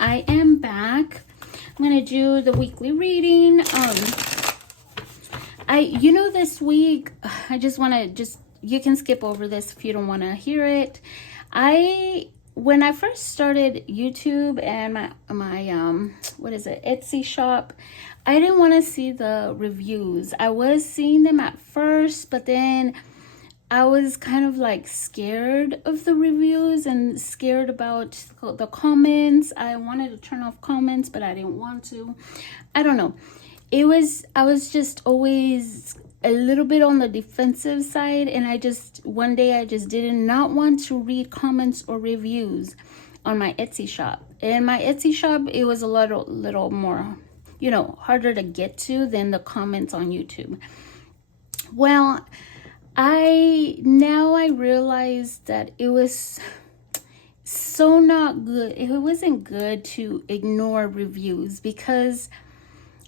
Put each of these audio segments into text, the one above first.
I am back. I'm gonna do the weekly reading. This week I just want to you can skip over this if you don't want to hear it. When I first started YouTube and my Etsy shop, I didn't want to see the reviews. I was seeing them at first, but then I was kind of like scared of the reviews and scared about the comments. I wanted to turn off comments, but I didn't want to. I don't know. I was just always a little bit on the defensive side, and one day I just did not want to read comments or reviews on my Etsy shop. And my Etsy shop, it was a little more, harder to get to than the comments on YouTube. Well, I realized that it was so not good. It wasn't good to ignore reviews because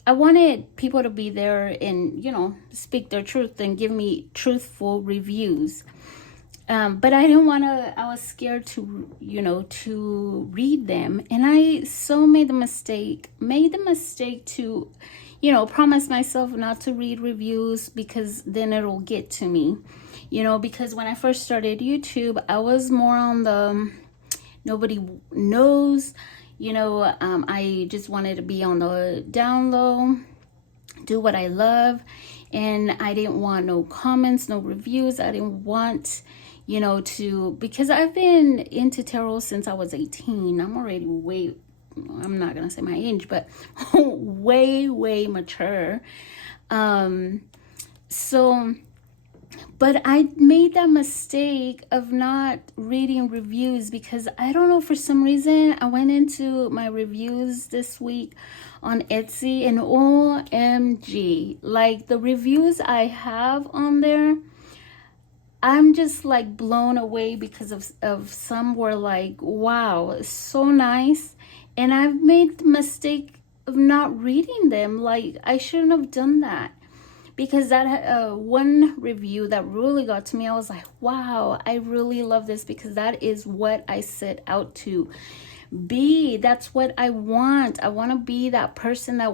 I wanted people to be there and, speak their truth and give me truthful reviews. But I didn't want to, I was scared to read them. And I made the mistake to, promise myself not to read reviews because then it'll get to me, because when I first started YouTube, I was more on the nobody knows, I just wanted to be on the down low, do what I love. And I didn't want no comments, no reviews. I didn't want, because I've been into tarot since I was 18. I'm already I'm not going to say my age, but way, way mature. But I made that mistake of not reading reviews because I don't know, for some reason, I went into my reviews this week on Etsy and OMG, like the reviews I have on there, I'm just like blown away because of some were like, wow, so nice. And I've made the mistake of not reading them. Like, I shouldn't have done that. Because that one review that really got to me, I was like, wow, I really love this because that is what I set out to be. That's what I want. I want to be that person that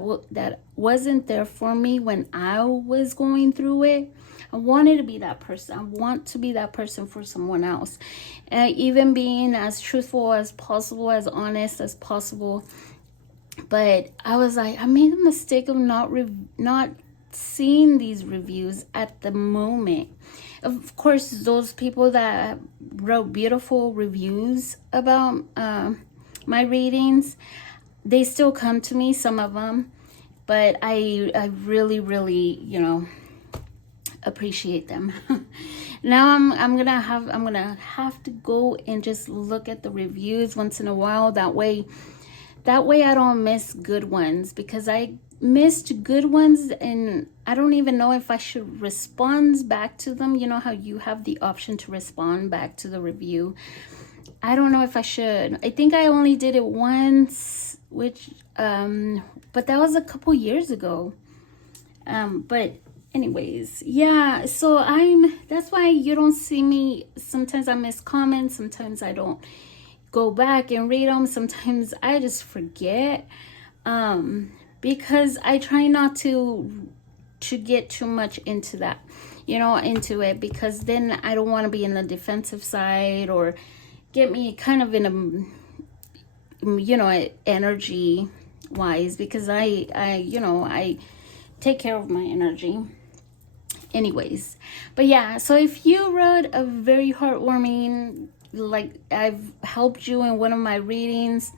wasn't there for me when I was going through it. I wanted to be that person. I want to be that person for someone else. Even being as truthful as possible, as honest as possible. But I was like, I made the mistake of not seeing these reviews at the moment. Of course, those people that wrote beautiful reviews about my readings, they still come to me, some of them, but I really, really, appreciate them. Now I'm gonna have to go and just look at the reviews once in a while. That way I don't miss good ones, because I missed good ones and I don't even know if I should respond back to them. You know how you have the option to respond back to the review? I don't know if I should. I think I only did it once, which but that was a couple years ago. But anyways, yeah, so that's why you don't see me. Sometimes I miss comments, sometimes I don't go back and read them, sometimes I just forget, because I try not to get too much into that, into it, because then I don't want to be in the defensive side or get me kind of in a energy wise, because I take care of my energy anyways. But yeah, so if you wrote a very heartwarming, like I've helped you in one of my readings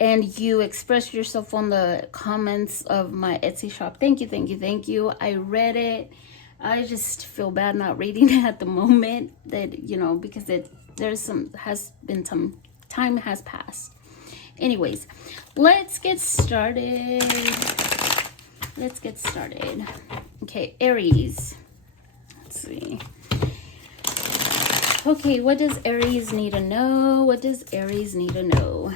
and you expressed yourself on the comments of my Etsy shop, thank you. I read it. I just feel bad not reading it at the moment, that because some time has passed. Anyways, let's get started. Okay, Aries. Let's see. Okay, what does Aries need to know? What does Aries need to know?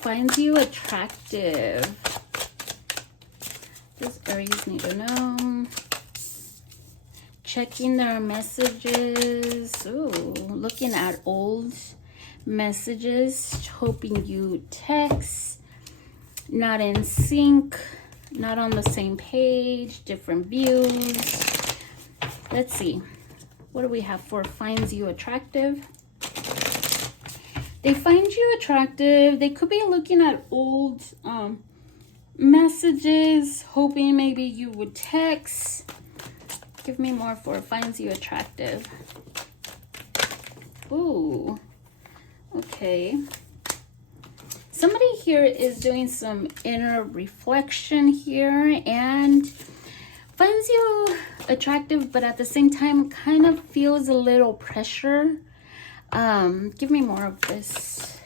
Finds you attractive. Does Aries need to know? Checking their messages. Ooh, looking at old messages, hoping you text. Not in sync, not on the same page, different views. Let's see. What do we have for finds you attractive? They find you attractive. They could be looking at old messages, hoping maybe you would text. Give me more for finds you attractive. Ooh, okay. Somebody here is doing some inner reflection here and finds you attractive, but at the same time kind of feels a little pressure. Give me more of this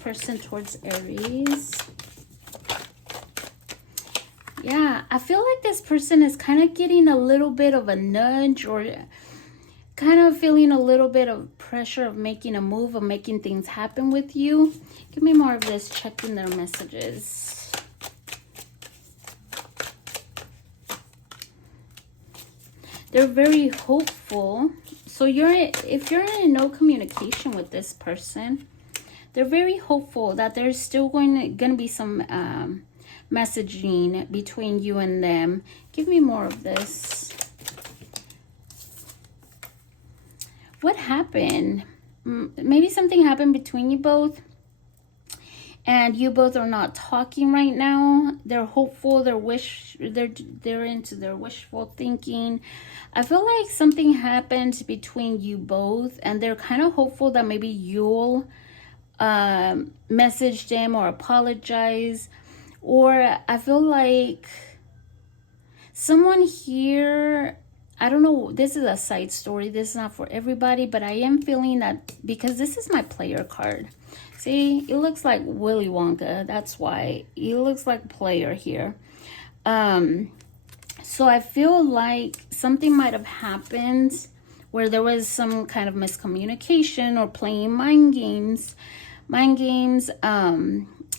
person towards Aries. Yeah, I feel like this person is kind of getting a little bit of a nudge, or kind of feeling a little bit of pressure of making a move, of making things happen with you. Give me more of this, checking their messages. They're very hopeful. So if you're in no communication with this person, they're very hopeful that there's still going to be some messaging between you and them. Give me more of this. What happened? Maybe something happened between you both, and you both are not talking right now. They're hopeful. They're into their wishful thinking. I feel like something happened between you both, and they're kind of hopeful that maybe you'll message them or apologize. Or I feel like someone here, I don't know, this is a side story. This is not for everybody, but I am feeling that because this is my player card. See, it looks like Willy Wonka. That's why it looks like player here. So I feel like something might have happened where there was some kind of miscommunication or playing mind games.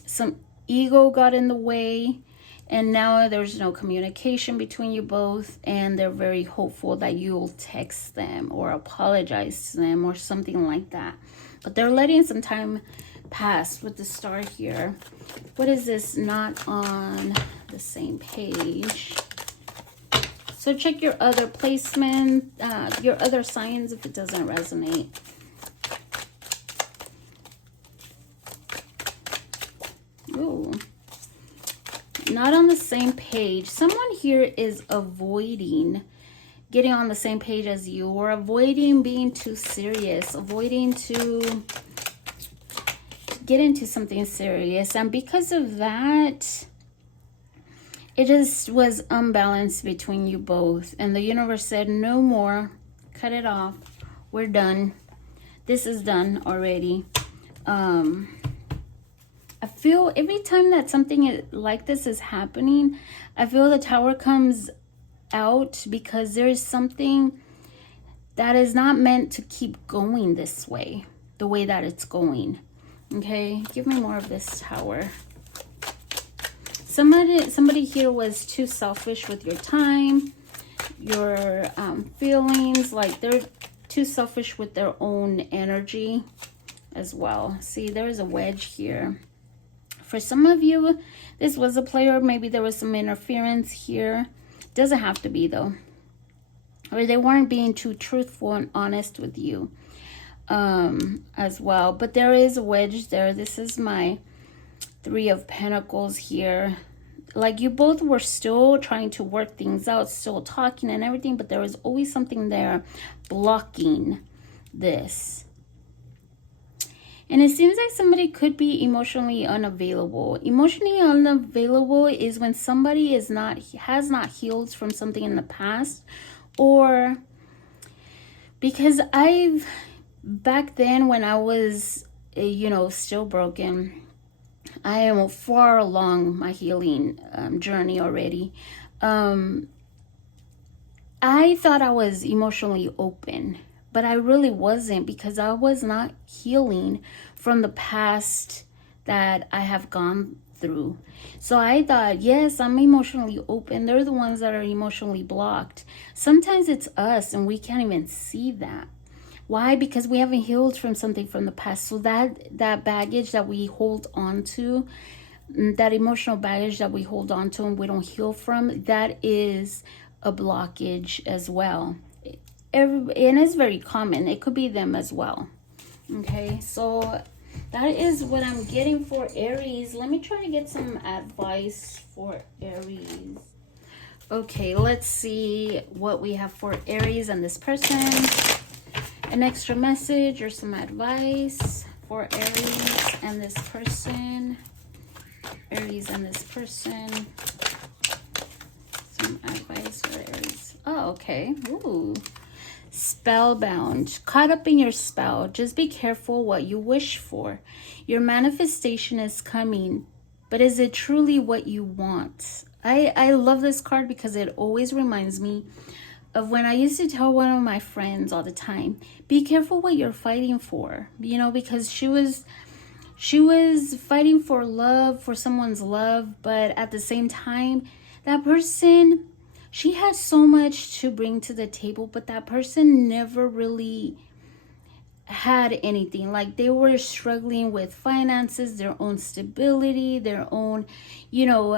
Some ego got in the way, and now there's no communication between you both, and they're very hopeful that you'll text them or apologize to them or something like that. But they're letting some time pass with the star here. What is this? Not on the same page. So check your other placement, your other signs if it doesn't resonate. Ooh. Not on the same page. Someone here is avoiding getting on the same page as you, or avoiding being too serious, avoiding to get into something serious. And because of that, it just was unbalanced between you both. And the universe said, no more. Cut it off. We're done. This is done already. I feel every time that something like this is happening, I feel the Tower comes out because there is something that is not meant to keep going this way, the way that it's going. Okay, give me more of this Tower. Somebody here was too selfish with your time, your feelings, like they're too selfish with their own energy as well. See, there's a wedge here. For some of you, this was a player. Maybe there was some interference here. Doesn't have to be, though. Or they weren't being too truthful and honest with you as well. But there is a wedge there. This is my Three of Pentacles here. Like you both were still trying to work things out, still talking and everything. But there was always something there blocking this. And it seems like somebody could be emotionally unavailable. Emotionally unavailable is when somebody has not healed from something in the past, or because back then when I was, still broken, I am far along my healing journey already. I thought I was emotionally open, but I really wasn't, because I was not healing from the past that I have gone through. So I thought, yes, I'm emotionally open. They're the ones that are emotionally blocked. Sometimes it's us and we can't even see that. Why? Because we haven't healed from something from the past. So that baggage that we hold on to, that emotional baggage that we hold on to and we don't heal from, that is a blockage as well. And it's very common. It could be them as well. Okay, so that is what I'm getting for Aries. Let me try to get some advice for Aries. Okay, let's see what we have for Aries and this person. An extra message or some advice for Aries and this person. Aries and this person. Some advice for Aries. Oh, okay. Ooh. Spellbound. Caught up in your spell. Just be careful what you wish for. Your manifestation is coming, but is it truly what you want? I love this card because it always reminds me of when I used to tell one of my friends all the time, be careful what you're fighting for, you know, because she was fighting for love, for someone's love, but at the same time, that person, she has so much to bring to the table, but that person never really had anything. Like, they were struggling with finances, their own stability, their own, you know,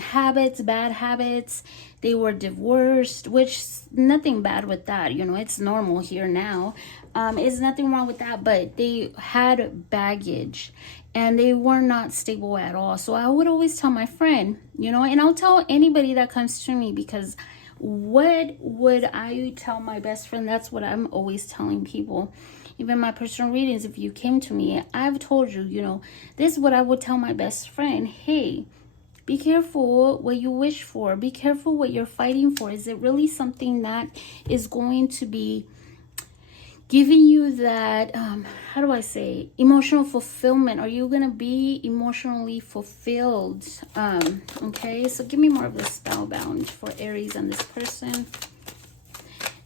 habits, bad habits. They were divorced, which nothing bad with that, you know, it's normal here now. It's nothing wrong with that, but they had baggage and they were not stable at all. So I would always tell my friend, you know, and I'll tell anybody that comes to me, because what would I tell my best friend? That's what I'm always telling people. Even my personal readings, if you came to me, I've told you, you know, this is what I would tell my best friend. Hey, be careful what you wish for. Be careful what you're fighting for. Is it really something that is going to be giving you that, how do I say, emotional fulfillment? Are you going to be emotionally fulfilled? Okay, so give me more of the spellbound for Aries and this person.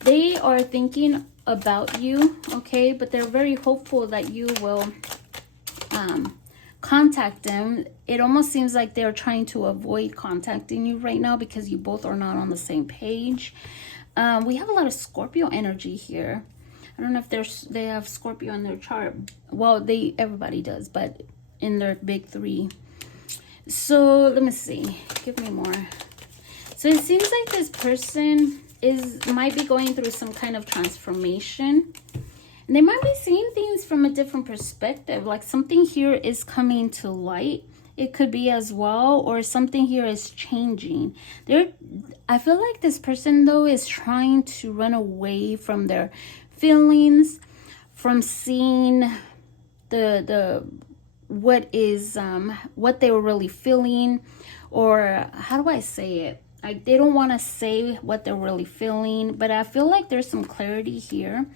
They are thinking about you, okay, but they're very hopeful that you will contact them. It almost seems like they're trying to avoid contacting you right now because you both are not on the same page. We have a lot of Scorpio energy here. I don't know if they have Scorpio in their chart. Well, everybody does, but in their big three. So let me see. Give me more. So it seems like this person might be going through some kind of transformation. And they might be seeing things from a different perspective. Like, something here is coming to light. It could be as well, or something here is changing. I feel like this person, though, is trying to run away from their feelings, from seeing what they were really feeling, or how do I say it? They don't want to say what they're really feeling, but I feel like there's some clarity here.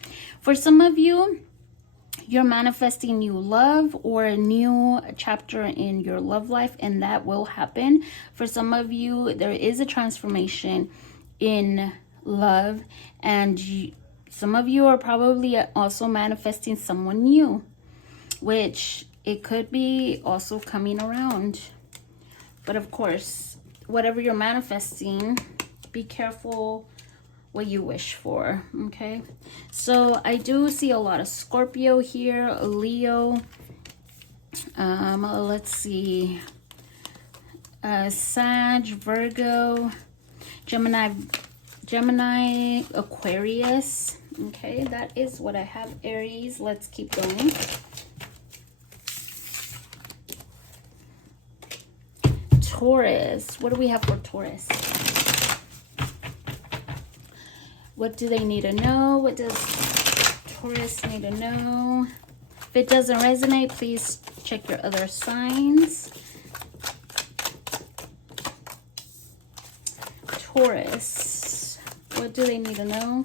For some of you, you're manifesting new love or a new chapter in your love life, and that will happen. For some of you, there is a transformation in love, and some of you are probably also manifesting someone new, which it could be also coming around. But of course, whatever you're manifesting, be careful what you wish for, okay? So I do see a lot of Scorpio here, Leo. Let's see. Sag, Virgo, Gemini, Aquarius. Okay, that is what I have, Aries. Let's keep going. Taurus. What do we have for Taurus? What do they need to know? What does Taurus need to know? If it doesn't resonate, please check your other signs. Taurus. What do they need to know?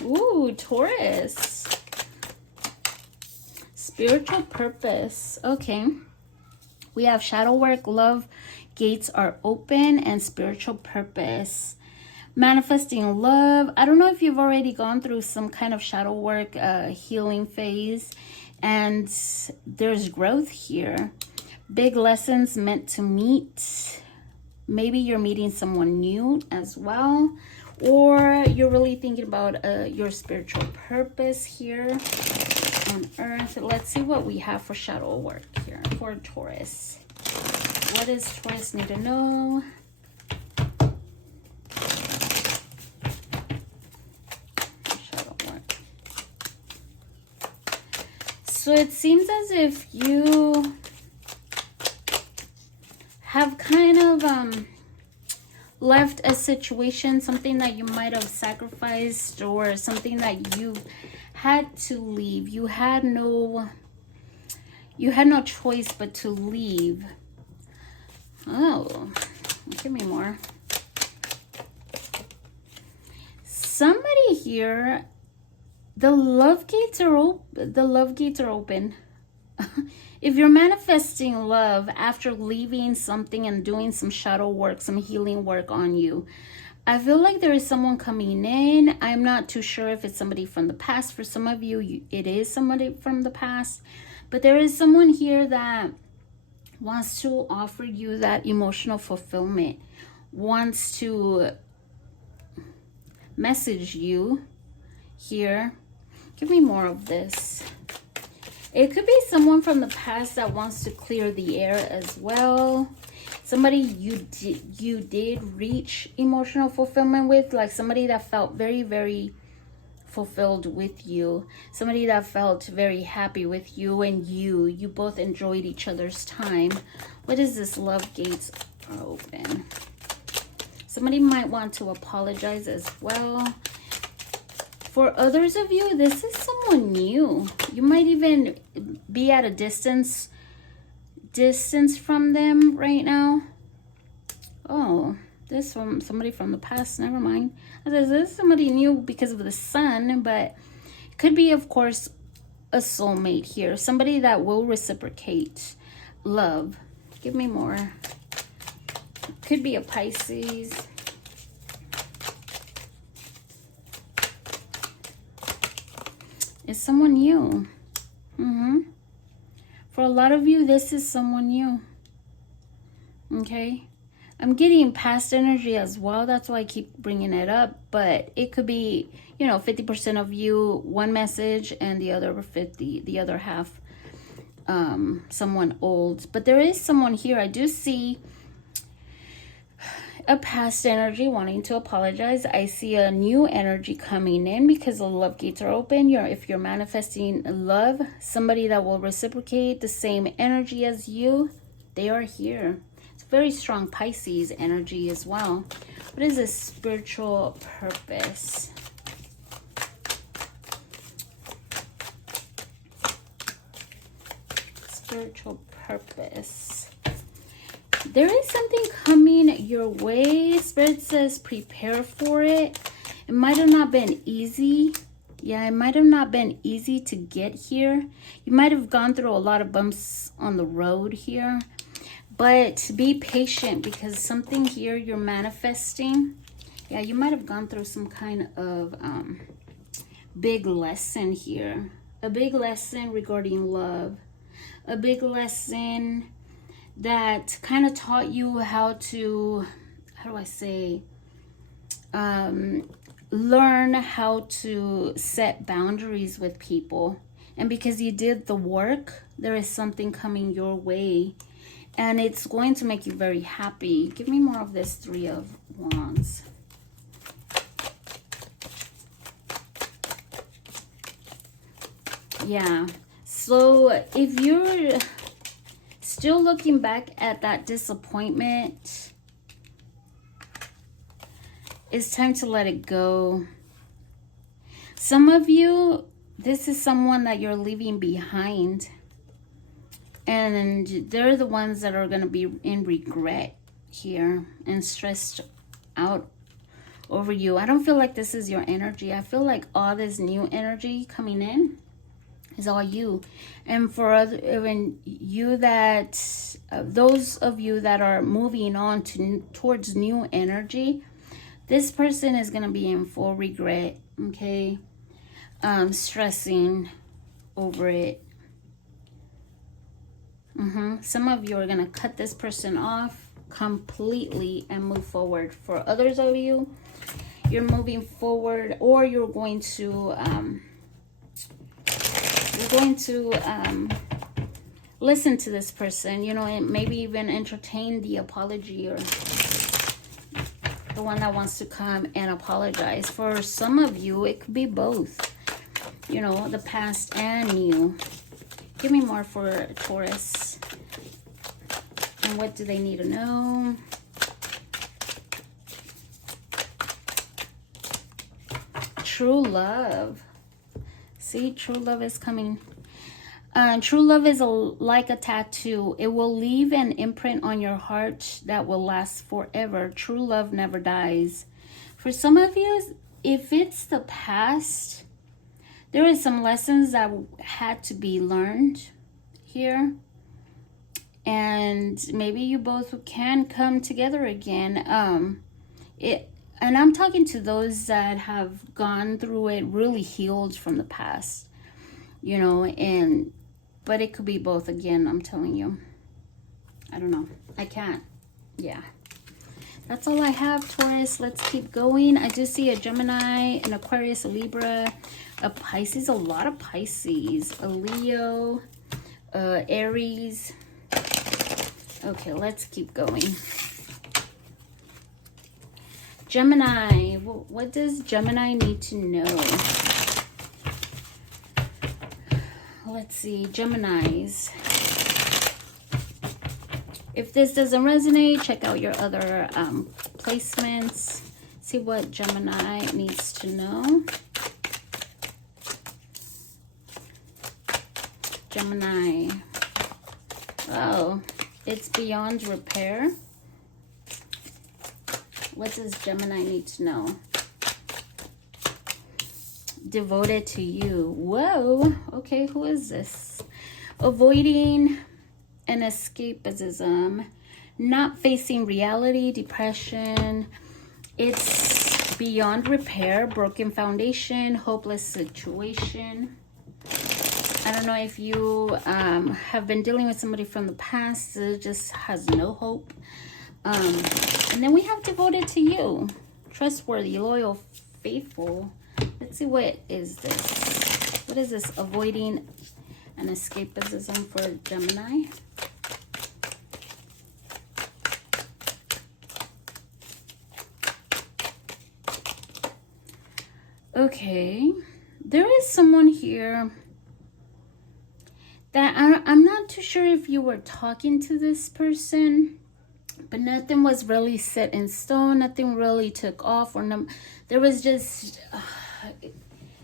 Ooh, Taurus. Spiritual purpose. Okay. We have shadow work, love gates are open, and spiritual purpose. Manifesting love. I don't know if you've already gone through some kind of shadow work healing phase, And there's growth here. Big lessons meant to meet. Maybe you're meeting someone new as well. Or you're really thinking about your spiritual purpose here on Earth. Let's see what we have for shadow work here for Taurus. What does Taurus need to know? Shadow work. So it seems as if you have kind of left a situation, something that you might have sacrificed, or something that you had to leave. You had no choice but to leave. Oh, give me more. Somebody here, the love gates are open. The love gates are open. If you're manifesting love after leaving something and doing some shadow work, some healing work on you, I feel like there is someone coming in. I'm not too sure if it's somebody from the past. For some of you, it is somebody from the past. But there is someone here that wants to offer you that emotional fulfillment, wants to message you here. Give me more of this. It could be someone from the past that wants to clear the air as well. Somebody you did reach emotional fulfillment with, like somebody that felt very, very fulfilled with you. Somebody that felt very happy with you, and you both enjoyed each other's time. What is this? Love gates are open. Somebody might want to apologize as well. For others of you, this is someone new. You might even be at a distance from them right now. Oh, this from somebody from the past. Never mind. This is somebody new because of the sun, but it could be, of course, a soulmate here. Somebody that will reciprocate love. Give me more. Could be a Pisces. It's someone new. For a lot of you, this is someone new. Okay? I'm getting past energy as well. That's why I keep bringing it up. But it could be, 50% of you, one message, and the other half, someone old. But there is someone here. I do see a past energy wanting to apologize. I see a new energy coming in because the love gates are open. If you're manifesting love, somebody that will reciprocate the same energy as you, they are here. It's very strong Pisces energy as well. What is this? Spiritual purpose. Spiritual purpose. There is something coming your way. Spirit says prepare for it. It might have not been easy. Yeah, it might have not been easy to get here. You might have gone through a lot of bumps on the road here. But be patient, because something here you're manifesting. Yeah, you might have gone through some kind of big lesson here. A big lesson regarding love. A big lesson that kind of taught you how to, learn how to set boundaries with people. And because you did the work, there is something coming your way. And it's going to make you very happy. Give me more of this Three of Wands. Yeah. So if you're still looking back at that disappointment, it's time to let it go. Some of you, this is someone that you're leaving behind. And they're the ones that are going to be in regret here and stressed out over you. I don't feel like this is your energy. I feel like all this new energy coming in is all you. And for you that, those of you that are moving on towards new energy, this person is going to be in full regret, okay? Stressing over it. Some of you are going to cut this person off completely and move forward. For others of you, you're moving forward, or you're going to listen to this person, you know, and maybe even entertain the apology, or the one that wants to come and apologize. For some of you, it could be both, you know, the past and you. Give me more for Taurus. And what do they need to know? True love. See, true love is coming. True love is like a tattoo. It will leave an imprint on your heart that will last forever. True love never dies. For some of you, if it's the past, there is some lessons that had to be learned here. And maybe you both can come together again. And I'm talking to those that have gone through it, really healed from the past, you know, but it could be both again, I'm telling you. I don't know. I can't. Yeah. That's all I have, Taurus. Let's keep going. I do see a Gemini, an Aquarius, a Libra, a Pisces, a lot of Pisces, a Leo, Aries. Okay, let's keep going. Gemini. What does Gemini need to know? Let's see, Geminis. If this doesn't resonate, check out your other placements. See what Gemini needs to know. Gemini. Oh, it's beyond repair. What does Gemini need to know? Devoted to you. Whoa. Okay, who is this? Avoiding an escapism, not facing reality, depression. It's beyond repair, broken foundation, hopeless situation. I don't know if you have been dealing with somebody from the past that just has no hope. And then we have devoted to you, trustworthy, loyal, faithful. Let's see, what is this? What is this? Avoiding an escapism for Gemini. Okay, there is someone here that I'm not too sure if you were talking to this person, but nothing was really set in stone. Nothing really took off, or there was just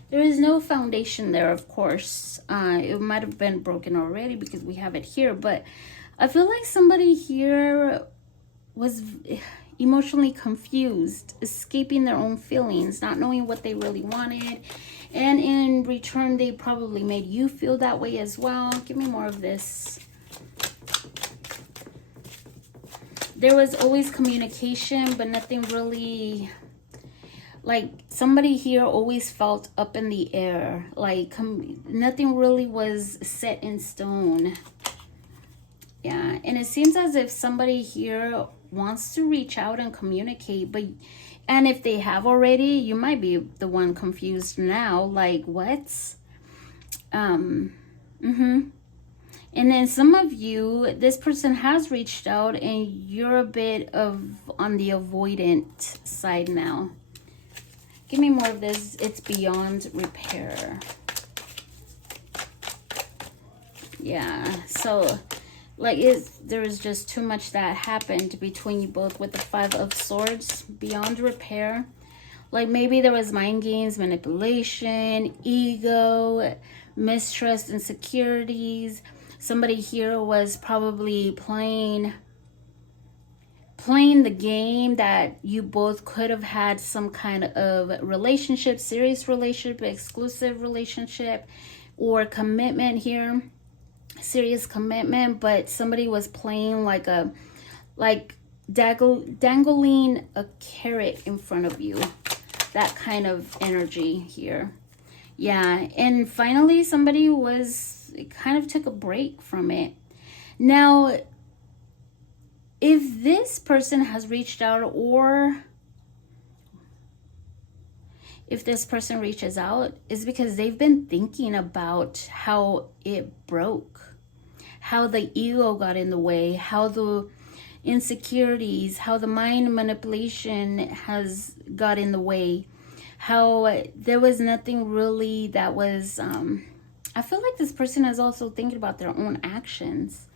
there is no foundation there. Of course, it might have been broken already because we have it here, but I feel like somebody here was emotionally confused, escaping their own feelings, not knowing what they really wanted, and in return they probably made you feel that way as well. Give me more of this. There was always communication, but nothing really, like somebody here always felt up in the air, like nothing really was set in stone. Yeah, and it seems as if somebody here wants to reach out and communicate, and if they have already, you might be the one confused now, like what? And then some of you, this person has reached out and you're a bit on the avoidant side now. Give me more of this. It's beyond repair. Yeah, so like there is just too much that happened between you both with the Five of Swords. Beyond repair. Like maybe there was mind games, manipulation, ego, mistrust, insecurities. Somebody here was probably playing the game that you both could have had some kind of relationship, serious relationship, exclusive relationship, or commitment here, serious commitment, but somebody was playing like dangling a carrot in front of you. That kind of energy here. Yeah, and finally somebody kind of took a break from it. Now, if this person has reached out, or if this person reaches out, is because they've been thinking about how it broke, how the ego got in the way, how the insecurities, how the mind manipulation has got in the way, how there was nothing really that was, I feel like this person is also thinking about their own actions.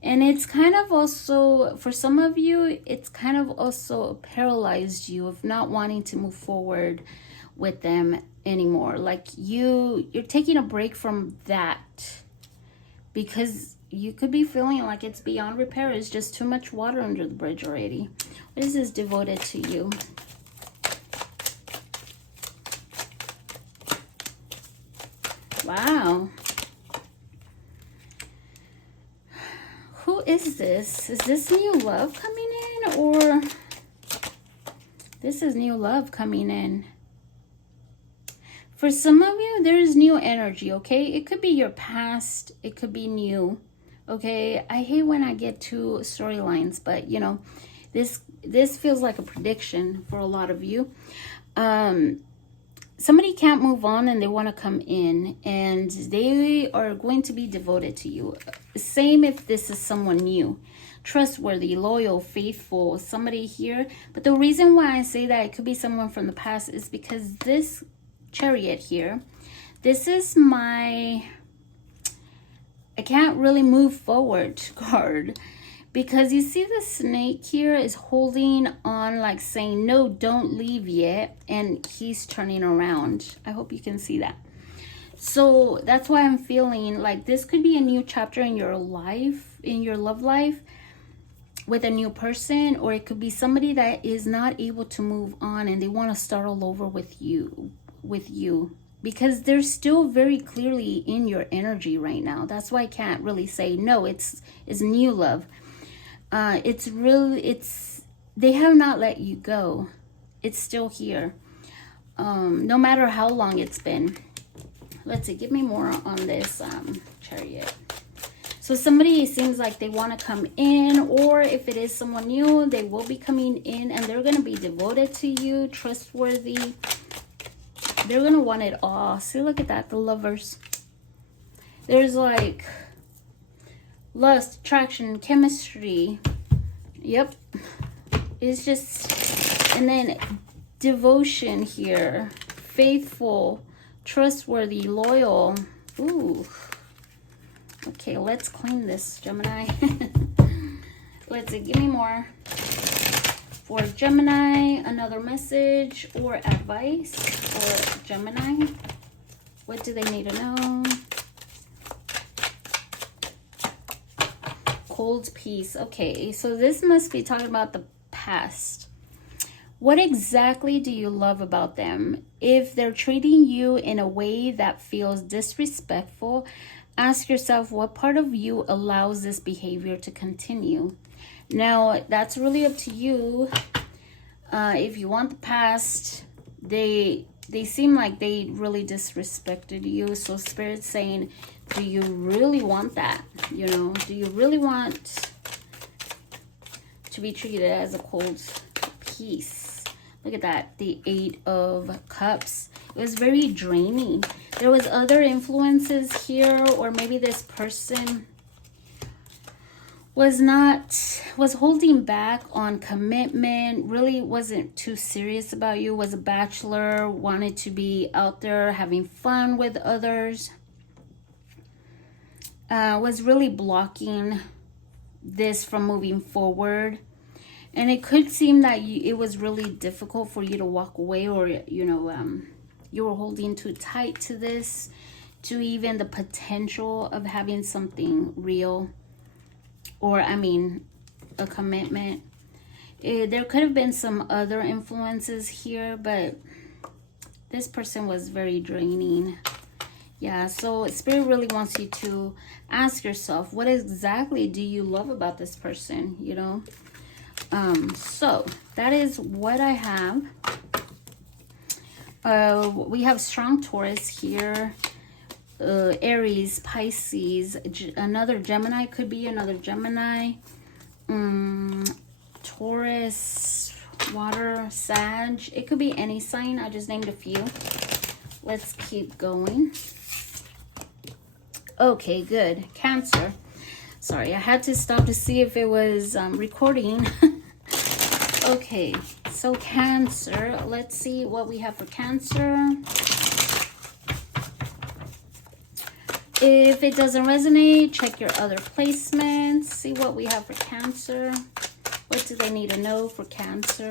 And it's kind of also, for some of you, it's kind of also paralyzed you of not wanting to move forward with them anymore. Like you're taking a break from that because you could be feeling like it's beyond repair. It's just too much water under the bridge already. What is this devoted to you? Wow. Who is this? Is this new love coming in, or this is new love coming in? For some of you, there's new energy, okay? It could be your past. It could be new, okay? I hate when I get to storylines, but, you know, this feels like a prediction for a lot of you. Somebody can't move on and they want to come in, and they are going to be devoted to you. Same if this is someone new, trustworthy, loyal, faithful, somebody here. But the reason why I say that it could be someone from the past is because this Chariot here, this is my I can't really move forward card. Because you see the snake here is holding on, like saying, no, don't leave yet. And he's turning around. I hope you can see that. So that's why I'm feeling like this could be a new chapter in your life, in your love life, with a new person. Or it could be somebody that is not able to move on and they want to start all over with you. Because they're still very clearly in your energy right now. That's why I can't really say, no, it's new love. They have not let you go. It's still here. No matter how long it's been. Let's see, give me more on this Chariot. So somebody seems like they want to come in, or if it is someone new, they will be coming in and they're going to be devoted to you, trustworthy. They're going to want it all. See, look at that, the Lovers. There's like lust, attraction, chemistry. Yep. It's just, and then devotion here. Faithful, trustworthy, loyal. Ooh. Okay, let's clean this, Gemini. Let's see, give me more. For Gemini, another message or advice for Gemini. What do they need to know? Cold peace. Okay, so this must be talking about the past. What exactly do you love about them? If they're treating you in a way that feels disrespectful, ask yourself what part of you allows this behavior to continue. Now, that's really up to you. If you want the past, they seem like they really disrespected you. So Spirit's saying, do you really want that? You know, do you really want to be treated as a cold piece? Look at that, the 8 of Cups. It was very draining. There was other influences here, or maybe this person was holding back on commitment, really wasn't too serious about you, was a bachelor, wanted to be out there having fun with others, was really blocking this from moving forward. And it could seem that it was really difficult for you to walk away, or, you know, you were holding too tight to this, to even the potential of having something real. Or, I mean, a commitment. There could have been some other influences here, but this person was very draining. Yeah, so Spirit really wants you to ask yourself, what exactly do you love about this person, you know? So that is what I have. We have strong Taurus here. Aries, Pisces, another Gemini, could be another Gemini, Taurus, water, Sag. It could be any sign. I just named a few. Let's keep going. Okay, good. Cancer. Sorry, I had to stop to see if it was recording. Okay, so Cancer. Let's see what we have for Cancer. If it doesn't resonate, check your other placements. See what we have for Cancer. What do they need to know for Cancer?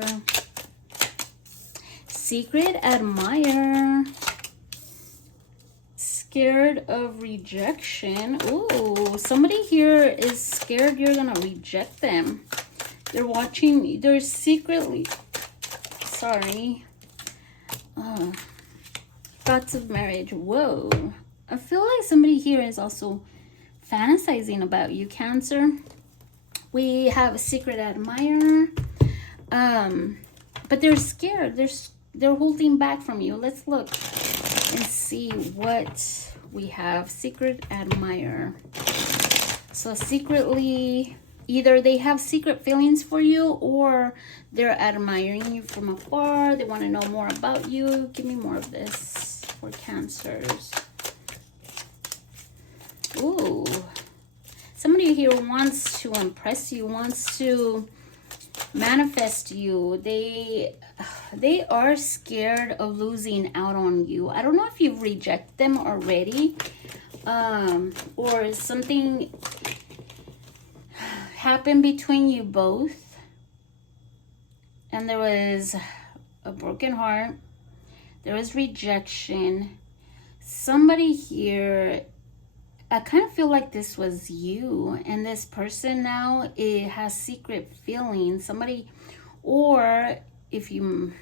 Secret admirer. Scared of rejection. Ooh, somebody here is scared you're gonna reject them. They're watching, they're secretly, sorry. Thoughts of marriage. Whoa. I feel like somebody here is also fantasizing about you, Cancer. We have a secret admirer. But they're scared. They're holding back from you. Let's look and see what we have. Secret admirer. So secretly, either they have secret feelings for you or they're admiring you from afar. They want to know more about you. Give me more of this for Cancers. Ooh. Somebody here wants to impress you, wants to manifest you. They are scared of losing out on you. I don't know if you've rejected them already, or something happened between you both and there was a broken heart, there was rejection. Somebody here, I kind of feel like this was you, and this person now, it has secret feelings. Somebody, or if you,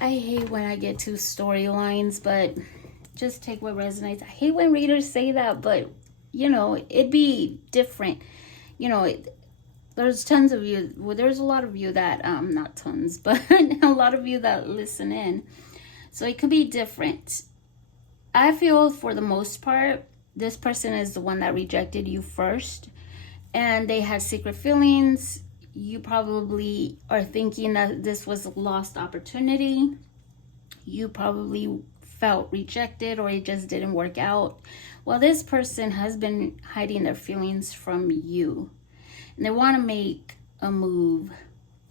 I hate when I get to storylines, but just take what resonates. I hate when readers say that, but you know, it'd be different. You know, there's tons of you, well, there's a lot of you that, not tons, but a lot of you that listen in. So it could be different. I feel for the most part, this person is the one that rejected you first, and they had secret feelings. You probably are thinking that this was a lost opportunity. You probably felt rejected, or it just didn't work out. Well, this person has been hiding their feelings from you, and they want to make a move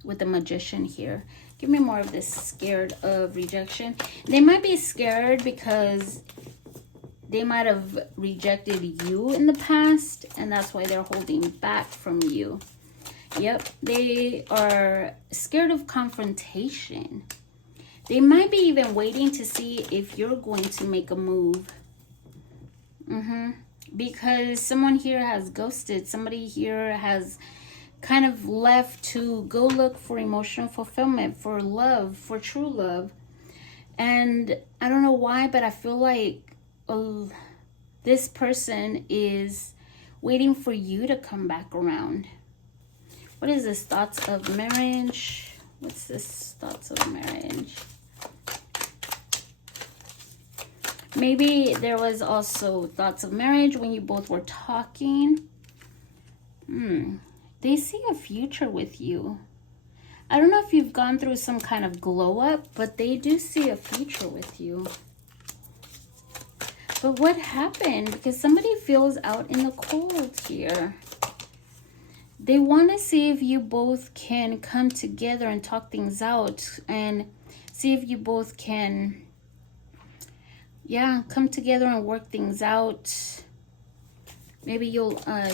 with the Magician here. Give me more of this scared of rejection. They might be scared because they might have rejected you in the past, and that's why they're holding back from you. Yep, they are scared of confrontation. They might be even waiting to see if you're going to make a move. Because someone here has ghosted. Somebody here has kind of left to go look for emotional fulfillment, for love, for true love. And I don't know why, but I feel like this person is waiting for you to come back around. What is this? Thoughts of marriage. What's this? Thoughts of marriage. Maybe there was also thoughts of marriage when you both were talking. They see a future with you. I don't know if you've gone through some kind of glow up, but they do see a future with you. But what happened? Because somebody feels out in the cold here. They want to see if you both can come together and talk things out, and see if you both can, yeah, come together and work things out. Maybe you'll I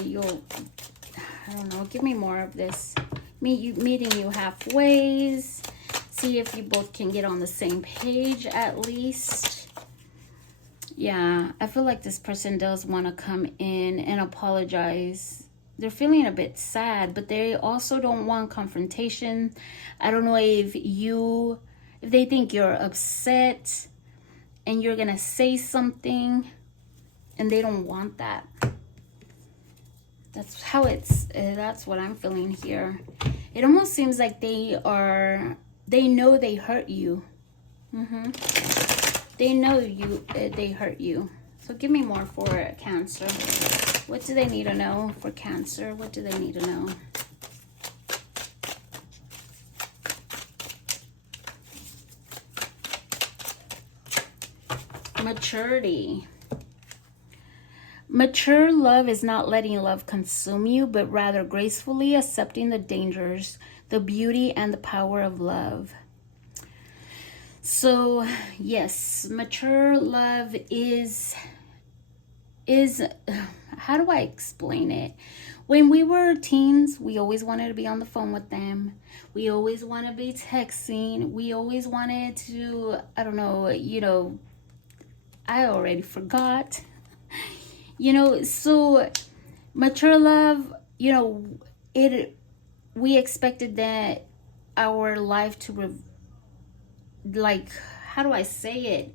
don't know, give me more of this. Meeting you halfway. See if you both can get on the same page at least. Yeah, I feel like this person does want to come in and apologize. They're feeling a bit sad, but they also don't want confrontation. I don't know if they think you're upset and you're going to say something, and they don't want that. That's how that's what I'm feeling here. It almost seems like they know they hurt you. They know they hurt you. So give me more for Cancer. What do they need to know for Cancer? What do they need to know? Maturity. Mature love is not letting love consume you, but rather gracefully accepting the dangers, the beauty, and the power of love. So, yes, mature love is how do I explain it? When we were teens, we always wanted to be on the phone with them. We always want to be texting. We always wanted to, I don't know, I already forgot. So mature love, we expected that our life to how do I say it?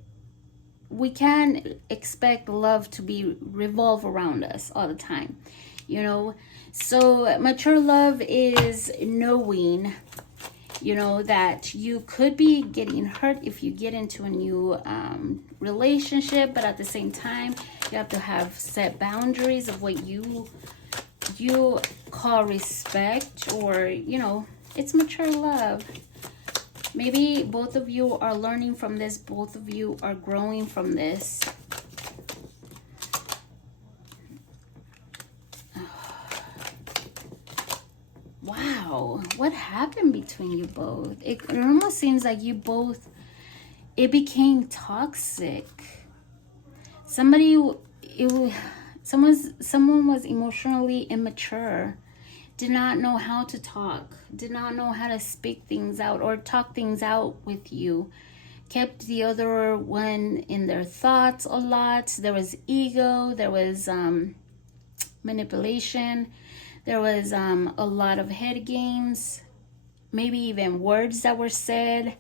We can't expect love to be revolve around us all the time, So mature love is knowing, that you could be getting hurt if you get into a new relationship, but at the same time, you have to have set boundaries of what you call respect, or, it's mature love. Maybe both of you are learning from this. Both of you are growing from this. Wow, what happened between you both? It almost seems like you both, it became toxic. Someone was emotionally immature, did not know how to talk, did not know how to speak things out or talk things out with you, kept the other one in their thoughts a lot. There was ego, there was manipulation, there was a lot of head games, maybe even words that were said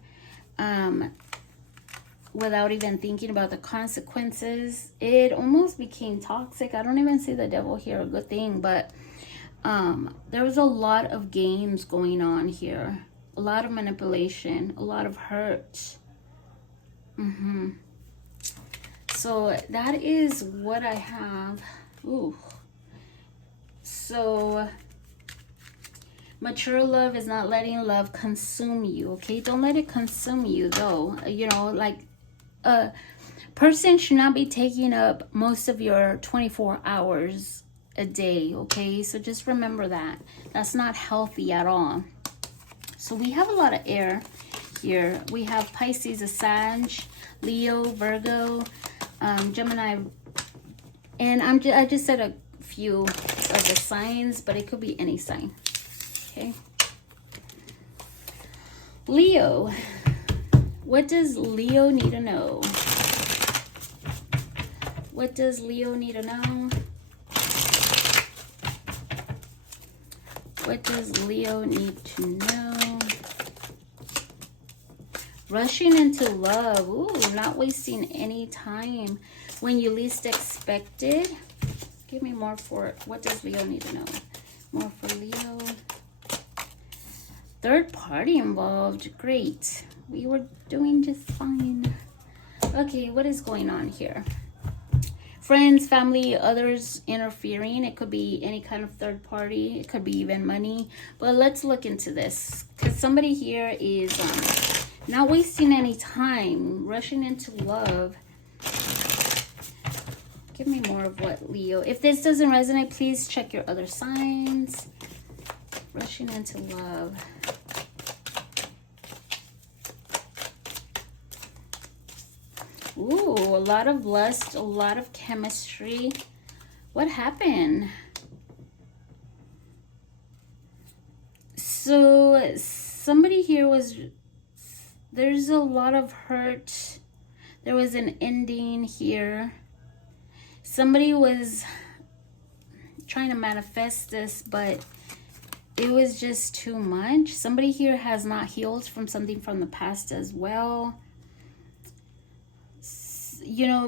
without even thinking about the consequences. It almost became toxic. I don't even see the devil here, a good thing, but there was a lot of games going on here, a lot of manipulation, a lot of hurt. So that is what I have. Ooh. So mature love is not letting love consume you, okay? Don't let it consume you, though. A person should not be taking up most of your 24 hours a day, okay? So just remember that. That's not healthy at all. So we have a lot of air here. We have Pisces, a Sag, Leo, Virgo, Gemini, and I just said a few of the signs, but it could be any sign, okay? Leo. What does Leo need to know? What does Leo need to know? What does Leo need to know? Rushing into love. Ooh, not wasting any time when you least expect it. Give me more for what does Leo need to know? More for Leo. Third party involved. Great. We were doing just fine. Okay, what is going on here? Friends, family, others interfering. It could be any kind of third party. It could be even money. But let's look into this, because somebody here is not wasting any time, rushing into love. Give me more of what Leo. If this doesn't resonate, please check your other signs. Rushing into love. Ooh, a lot of lust, a lot of chemistry. What happened? So somebody here was, there's a lot of hurt. There was an ending here. Somebody was trying to manifest this, but it was just too much. Somebody here has not healed from something from the past as well.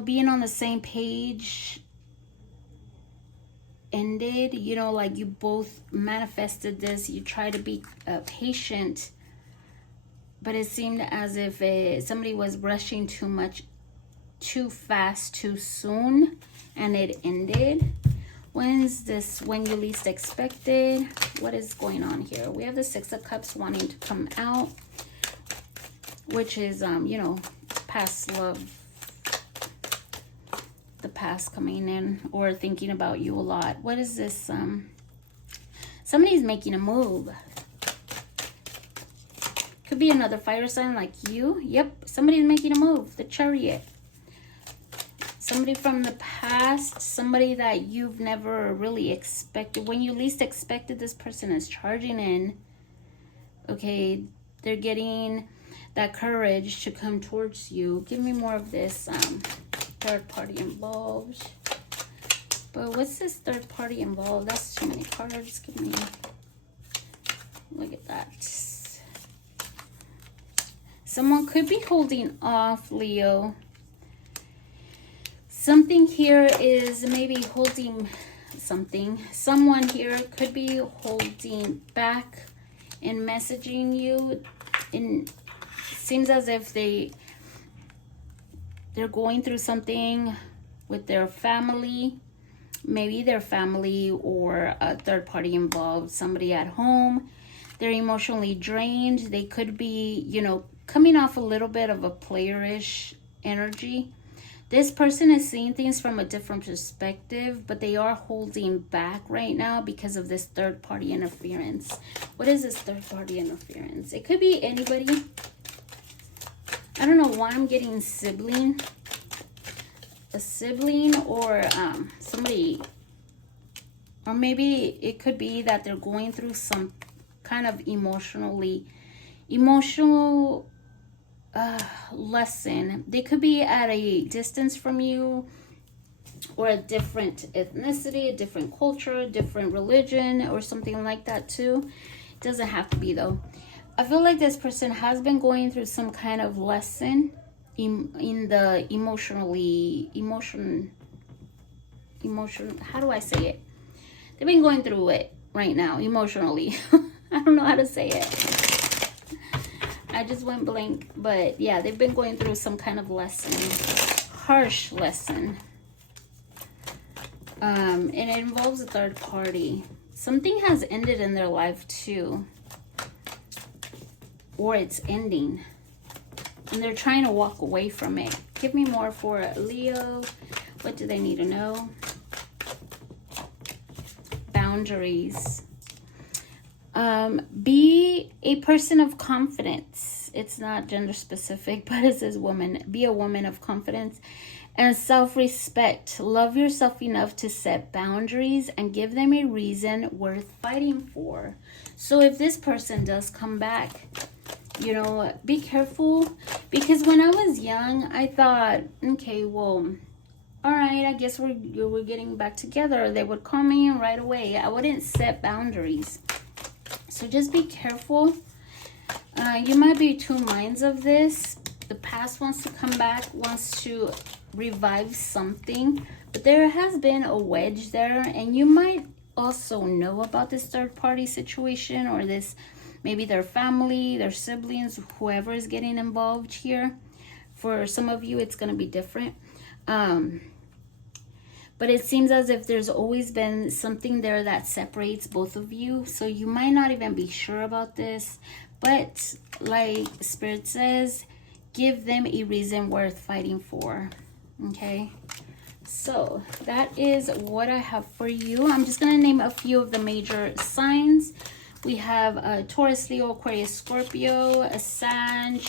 Being on the same page ended, like you both manifested this. You try to be patient, but it seemed as if somebody was rushing too much too fast, too soon, and it ended. When is this when you least expected? What is going on here? We have the Six of Cups wanting to come out, which is, you know, past love, the past coming in, or thinking about you a lot. What is this? Somebody's making a move. Could be another fire sign like you. Yep, somebody's making a move. The Chariot. Somebody from the past, somebody that you've never really expected. When you least expected, this person is charging in. Okay, they're getting that courage to come towards you. Give me more of this third party involved. But what's this third party involved? That's too many cards. Give me, look at that. Someone could be holding off, Leo. Something here is maybe holding something. Someone here could be holding back and messaging you. And seems as if they're going through something with their family. Maybe their family or a third party involved. Somebody at home. They're emotionally drained. They could be, you know, coming off a little bit of a playerish energy. This person is seeing things from a different perspective, but they are holding back right now because of this third party interference. What is this third party interference? It could be anybody. I don't know why I'm getting sibling. A sibling or somebody. Or maybe it could be that they're going through some kind of emotional lesson. They could be at a distance from you, or a different ethnicity, a different culture, a different religion, or something like that too. It doesn't have to be though. I feel like this person has been going through some kind of lesson in the emotion, how do I say it? They've been going through it right now emotionally. I don't know how to say it. I just went blank. But yeah, they've been going through some kind of lesson. Harsh lesson. And it involves a third party. Something has ended in their life too. Or it's ending. And they're trying to walk away from it. Give me more for Leo. What do they need to know? Boundaries. Be a person of confidence. It's not gender specific, but it says woman. Be a woman of confidence and self-respect. Love yourself enough to set boundaries and give them a reason worth fighting for. So if this person does come back, you know, be careful. Because when I was young, I thought, okay, well, all right, I guess we're getting back together. They would call me right away. I wouldn't set boundaries. So just be careful. You might be two minds of this. The past wants to come back, wants to revive something. But there has been a wedge there. And you might also know about this third party situation, or this, maybe their family, their siblings, whoever is getting involved here. For some of you, it's going to be different. But it seems as if there's always been something there that separates both of you. So you might not even be sure about this. But like Spirit says, give them a reason worth fighting for. Okay? So that is what I have for you. I'm just going to name a few of the major signs. We have a Taurus, Leo, Aquarius, Scorpio, a Sag,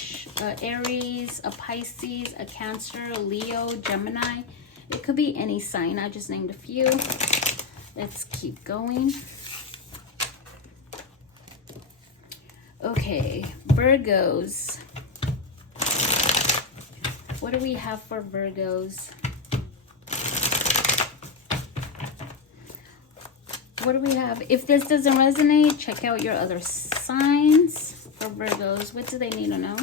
Aries, a Pisces, a Cancer, a Leo, Gemini. It could be any sign. I just named a few. Let's keep going. Okay, Virgos. What do we have for Virgos? What do we have? If this doesn't resonate, check out your other signs for Virgos. What do they need to know?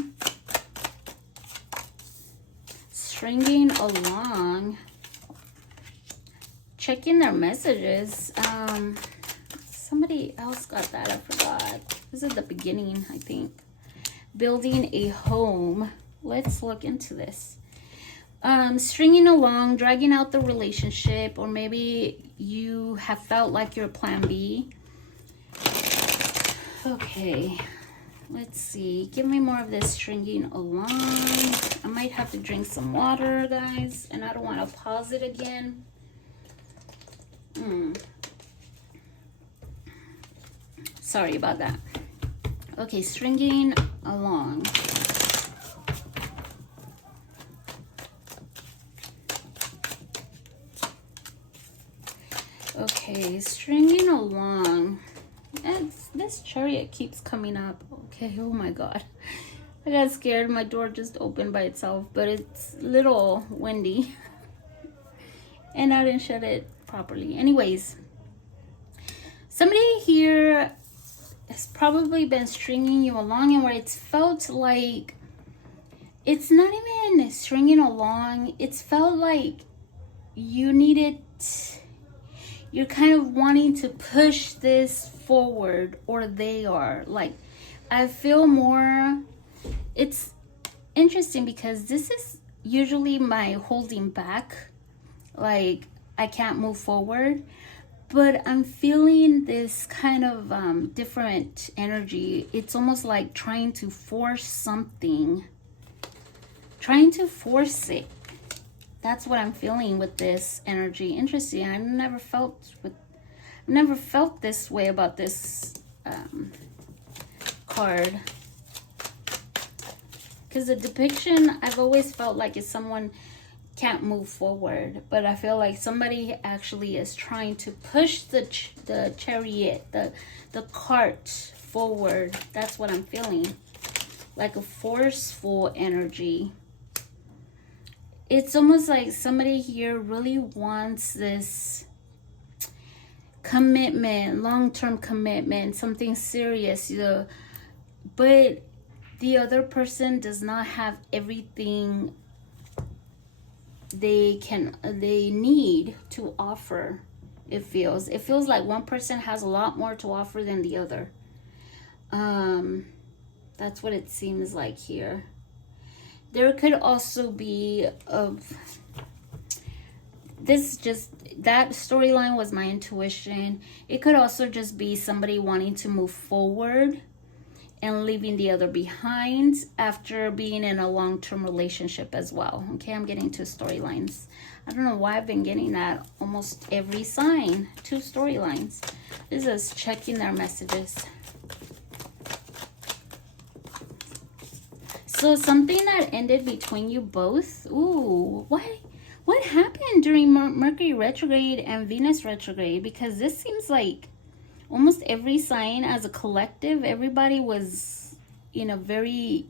Stringing along. Checking their messages. Somebody else got that. I forgot. This is the beginning, I think. Building a home. Let's look into this. Stringing along, dragging out the relationship, or maybe you have felt like you're plan B. Okay, let's see. Give me more of this stringing along. I might have to drink some water, guys, and I don't want to pause it again. Sorry about that. Okay, stringing along. Okay, stringing along. This chariot keeps coming up. Okay, oh my god. I got scared. My door just opened by itself, but it's a little windy. And I didn't shut it properly. Anyways, somebody here has probably been stringing you along, and where it's felt like it's not even stringing along. It's felt like you needed, you're kind of wanting to push this forward, or they are. Like, I feel more, it's interesting because this is usually my holding back. Like, I can't move forward. But I'm feeling this kind of different energy. It's almost like trying to force something. Trying to force it. That's what I'm feeling with this energy. Interesting. I never felt this way about this card. Because the depiction, I've always felt like it's someone can't move forward, but I feel like somebody actually is trying to push the chariot, the cart forward. That's what I'm feeling, like a forceful energy. It's almost like somebody here really wants this commitment, long-term commitment, something serious, you know, but the other person does not have everything they need to offer. It feels like one person has a lot more to offer than the other. That's what it seems like here. There could also be that storyline was my intuition. It could also just be somebody wanting to move forward and leaving the other behind after being in a long-term relationship as well. Okay, I'm getting 2 storylines. I don't know why I've been getting that almost every sign. 2 storylines. This is checking their messages. So something that ended between you both. Ooh, what happened during Mercury retrograde and Venus retrograde? Because this seems like almost every sign as a collective, everybody was in a very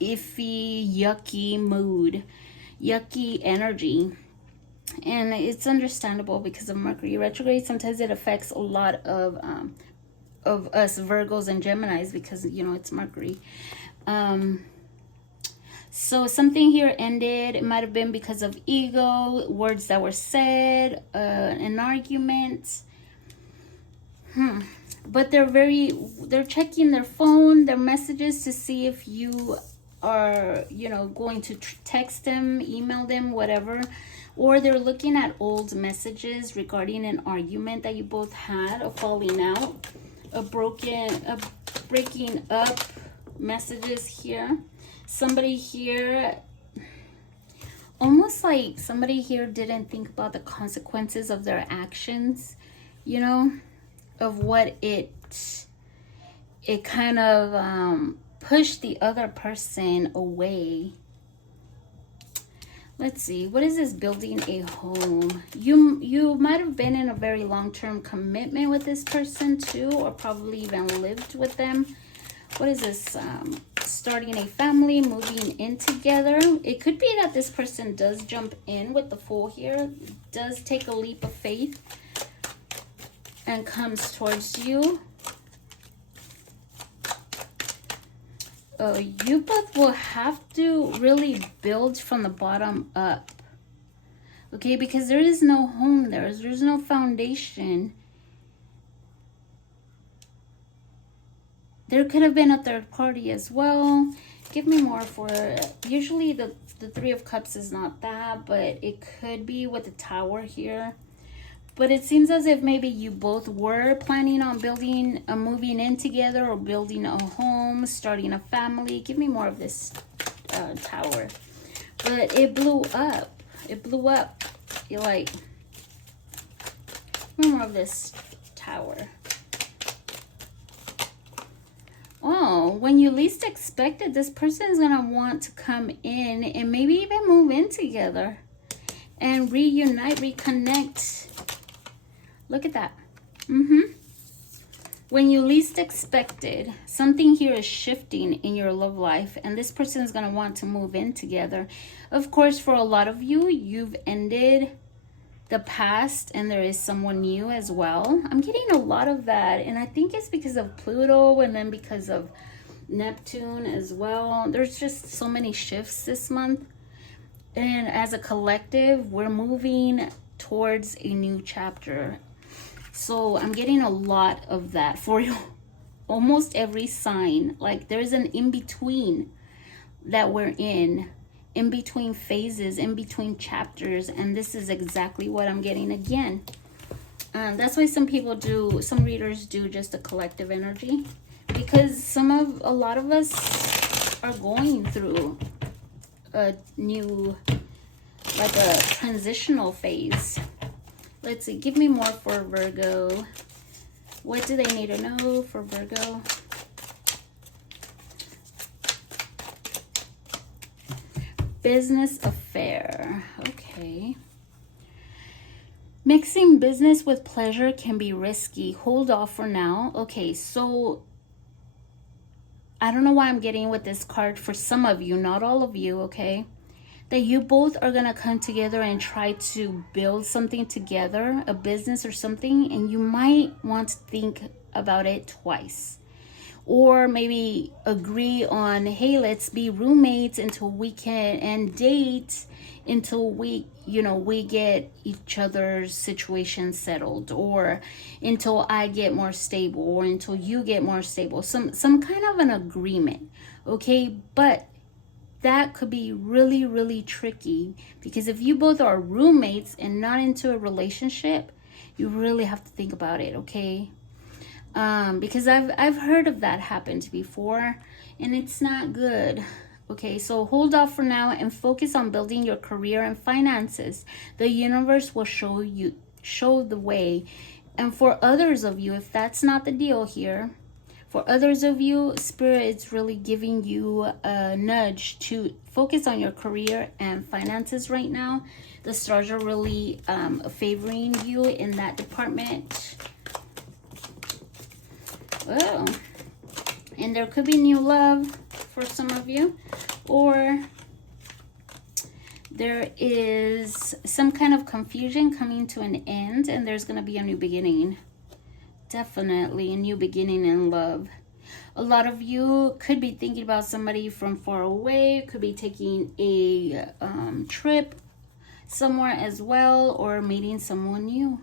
iffy, yucky mood, yucky energy. And it's understandable because of Mercury retrograde. Sometimes it affects a lot of us Virgos and Geminis because, you know, it's Mercury. So something here ended. It might have been because of ego, words that were said, an argument. But they're checking their phone, their messages to see if you are, you know, going to text them, email them, whatever. Or they're looking at old messages regarding an argument that you both had, a falling out, a breaking up messages here. Somebody here, almost like somebody here didn't think about the consequences of their actions, you know, of what it kind of pushed the other person away. Let's see, what is this? Building a home. You might have been in a very long-term commitment with this person too, or probably even lived with them. What is this? Starting a family, moving in together. It could be that this person does jump in with the Fool here, does take a leap of faith and comes towards you. You both will have to really build from the bottom up. Okay, because there is no home there. There's no foundation. There could have been a third party as well. Give me more for, usually the Three of Cups is not that, but it could be with the Tower here. But it seems as if maybe you both were planning on building, moving in together, or building a home, starting a family. Give me more of this Tower. But it blew up. It blew up. You're like, give me more of this Tower. Oh, when you least expect it, this person is going to want to come in and maybe even move in together and reunite, reconnect. Look at that. When you least expected, something here is shifting in your love life, and this person is going to want to move in together. Of course, for a lot of you, you've ended the past and there is someone new as well. I'm getting a lot of that, and I think it's because of Pluto and then because of Neptune as well. There's just so many shifts this month, and as a collective, we're moving towards a new chapter. So I'm getting a lot of that for you. Almost every sign, like there's an in-between that we're in between phases, in between chapters, and this is exactly what I'm getting again. That's why some readers do just a collective energy, because a lot of us are going through a new, like a transitional phase. Let's see, give me more for Virgo. What do they need to know for Virgo? Business affair. Okay. Mixing business with pleasure can be risky. Hold off for now. Okay, so I don't know why I'm getting with this card for some of you, not all of you, okay? That you both are going to come together and try to build something together, a business or something, and you might want to think about it twice. Or maybe agree on, hey, let's be roommates until we can, and date until we get each other's situation settled, or until I get more stable, or until you get more stable. Some kind of an agreement, okay? But that could be really, really tricky, because if you both are roommates and not into a relationship, you really have to think about it, okay? Because I've heard of that happened before, and it's not good. Okay, so hold off for now and focus on building your career and finances. The universe will show the way. And for others of you, if that's not the deal here, for others of you, Spirit is really giving you a nudge to focus on your career and finances right now. The stars are really favoring you in that department. Oh, and there could be new love for some of you, or there is some kind of confusion coming to an end, and there's going to be a new beginning. Definitely a new beginning in love. A lot of you could be thinking about somebody from far away, could be taking a trip somewhere as well, or meeting someone new.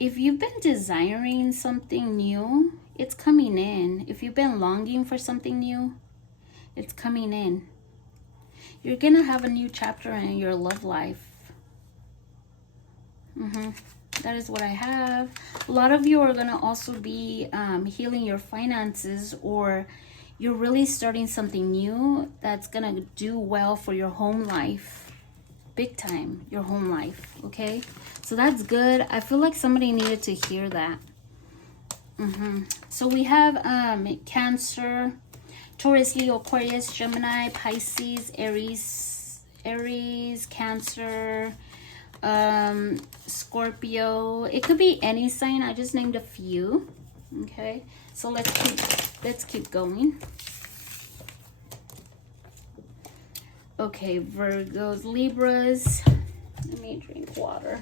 If you've been desiring something new, it's coming in. If you've been longing for something new, it's coming in. You're going to have a new chapter in your love life. That is what I have. A lot of you are going to also be healing your finances, or you're really starting something new that's going to do well for your home life. Big time, your home life, okay? So that's good. I feel like somebody needed to hear that. So we have Cancer, Taurus, Leo, Aquarius, Gemini, Pisces, Aries, Cancer, Scorpio. It could be any sign. I just named a few. Okay, so let's keep going. Okay, Virgos, Libras. Let me drink water.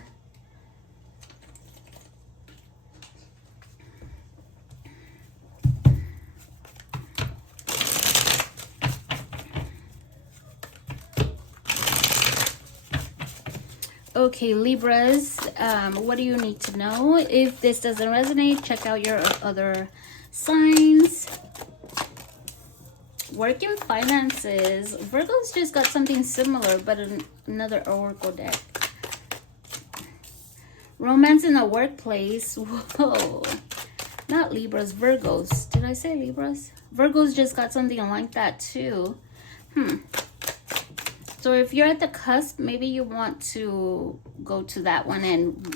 Okay, Libras, what do you need to know? If this doesn't resonate, check out your other signs. Work and finances. Virgo's just got something similar, but another oracle deck. Romance in the workplace. Whoa. Not Libras, Virgos. Did I say Libras? Virgos just got something like that too. So if you're at the cusp, maybe you want to go to that one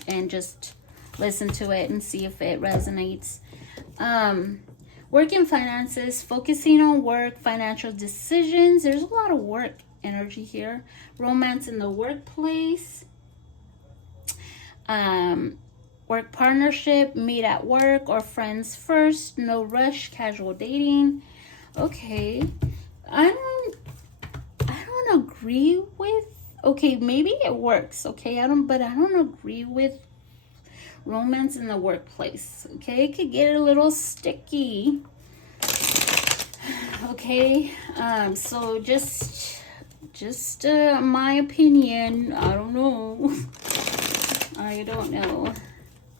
and just listen to it and see if it resonates. Work and finances, focusing on work, financial decisions. There's a lot of work energy here. Romance in the workplace. Work partnership, meet at work or friends first. No rush, casual dating. Okay. I don't agree with, okay, maybe it works, okay? But I don't agree with romance in the workplace, okay? It could get a little sticky. Okay, so just my opinion. I don't know. I don't know.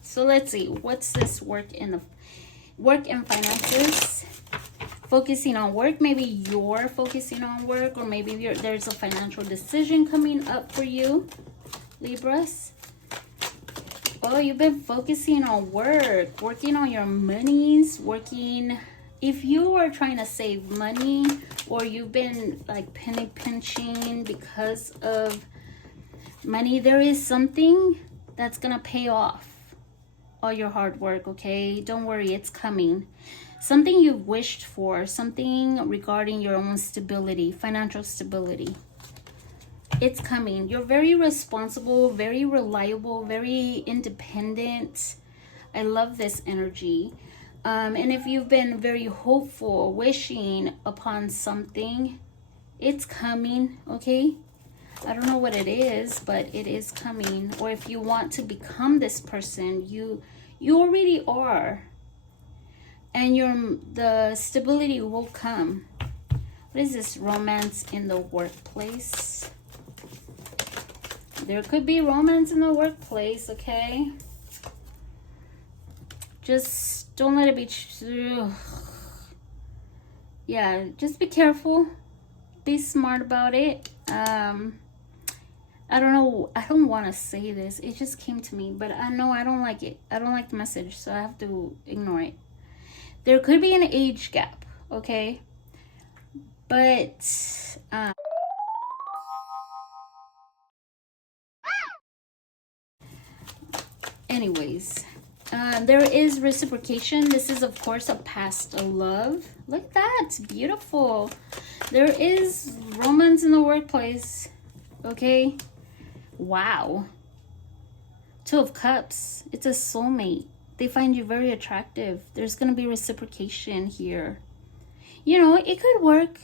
So let's see, what's this work and finances? Focusing on work. Maybe you're focusing on work, or maybe there's a financial decision coming up for you, Libras. Oh, you've been focusing on work, working on your monies, working. If you are trying to save money, or you've been like penny pinching because of money, there is something that's gonna pay off all your hard work, okay? Don't worry, it's coming. Something you've wished for, something regarding your own stability, financial stability. It's coming. You're very responsible, very reliable, very independent. I love this energy. And if you've been very hopeful, wishing upon something, it's coming, okay? I don't know what it is, but it is coming. Or if you want to become this person, you already are. And the stability will come. What is this? Romance in the workplace. There could be romance in the workplace, okay? Just don't let it be true. Yeah, just be careful. Be smart about it. I don't know. I don't want to say this. It just came to me, but I know I don't like it. I don't like the message, so I have to ignore it. There could be an age gap, okay? But anyways, there is reciprocation. This is, of course, a past love. Look at that. It's beautiful. There is romance in the workplace, okay? Wow. Two of Cups. It's a soulmate. They find you very attractive. There's going to be reciprocation here. You know, it could work.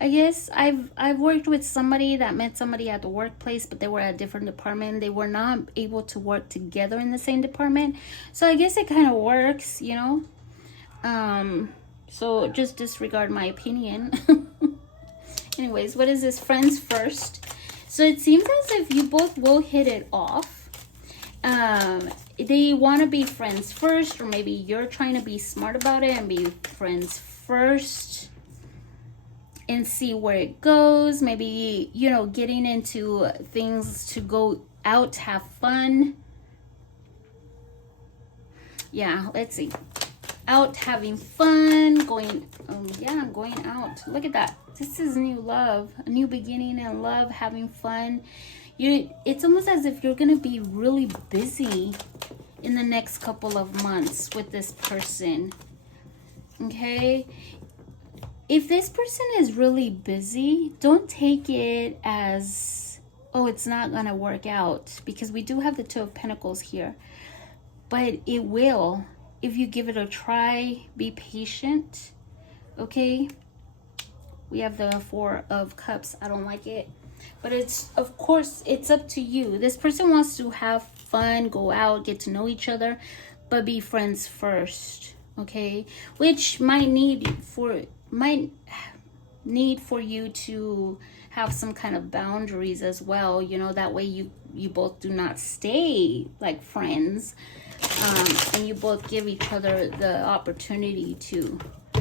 I guess I've worked with somebody that met somebody at the workplace, but they were at a different department. They were not able to work together in the same department. So I guess it kind of works, you know. So just disregard my opinion. Anyways, what is this? Friends first. So it seems as if you both will hit it off. They want to be friends first, or maybe you're trying to be smart about it and be friends first and see where it goes. Maybe, you know, getting into things to go out, have fun. Yeah, let's see. Out having fun, going out. Look at that. This is new love, a new beginning in love, having fun. It's almost as if you're gonna be really busy in the next couple of months with this person, okay? If this person is really busy, don't take it as, oh, it's not gonna work out, because we do have the Two of Pentacles here, but it will if you give it a try. Be patient, okay? We have the Four of Cups. I don't like it. But it's, of course, it's up to you. This person wants to have fun, go out, get to know each other, but be friends first, okay? Which might need for you to have some kind of boundaries as well, you know, that way you both do not stay like friends, and you both give each other the opportunity to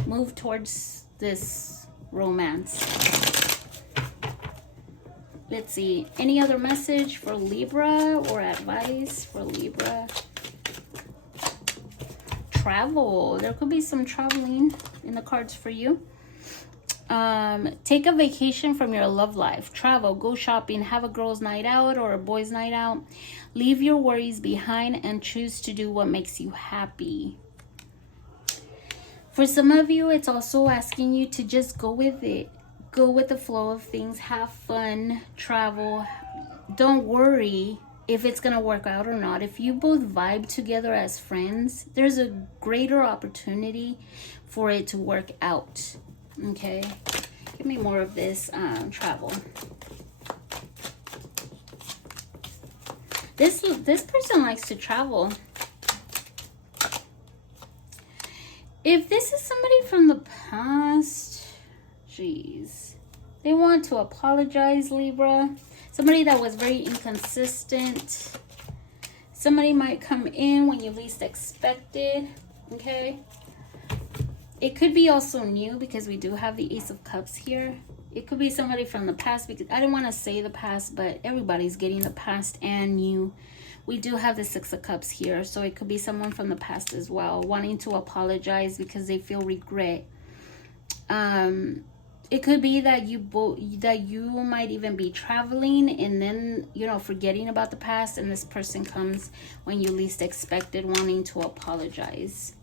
move towards this romance. Let's see. Any other message for Libra or advice for Libra? Travel. There could be some traveling in the cards for you. Take a vacation from your love life. Travel, go shopping, have a girls' night out or a boys' night out. Leave your worries behind and choose to do what makes you happy. For some of you, it's also asking you to just go with it. Go with the flow of things. Have fun. Travel. Don't worry if it's going to work out or not. If you both vibe together as friends, there's a greater opportunity for it to work out. Okay? Give me more of this travel. This person likes to travel. If this is somebody from the past, jeez, they want to apologize, Libra. Somebody that was very inconsistent. Somebody might come in when you least expect it, okay? It could be also new because we do have the Ace of Cups here. It could be somebody from the past because I don't want to say the past, but everybody's getting the past and new. We do have the Six of Cups here, so it could be someone from the past as well, wanting to apologize because they feel regret. It could be that you might even be traveling and then, you know, forgetting about the past, and this person comes when you least expected, wanting to apologize.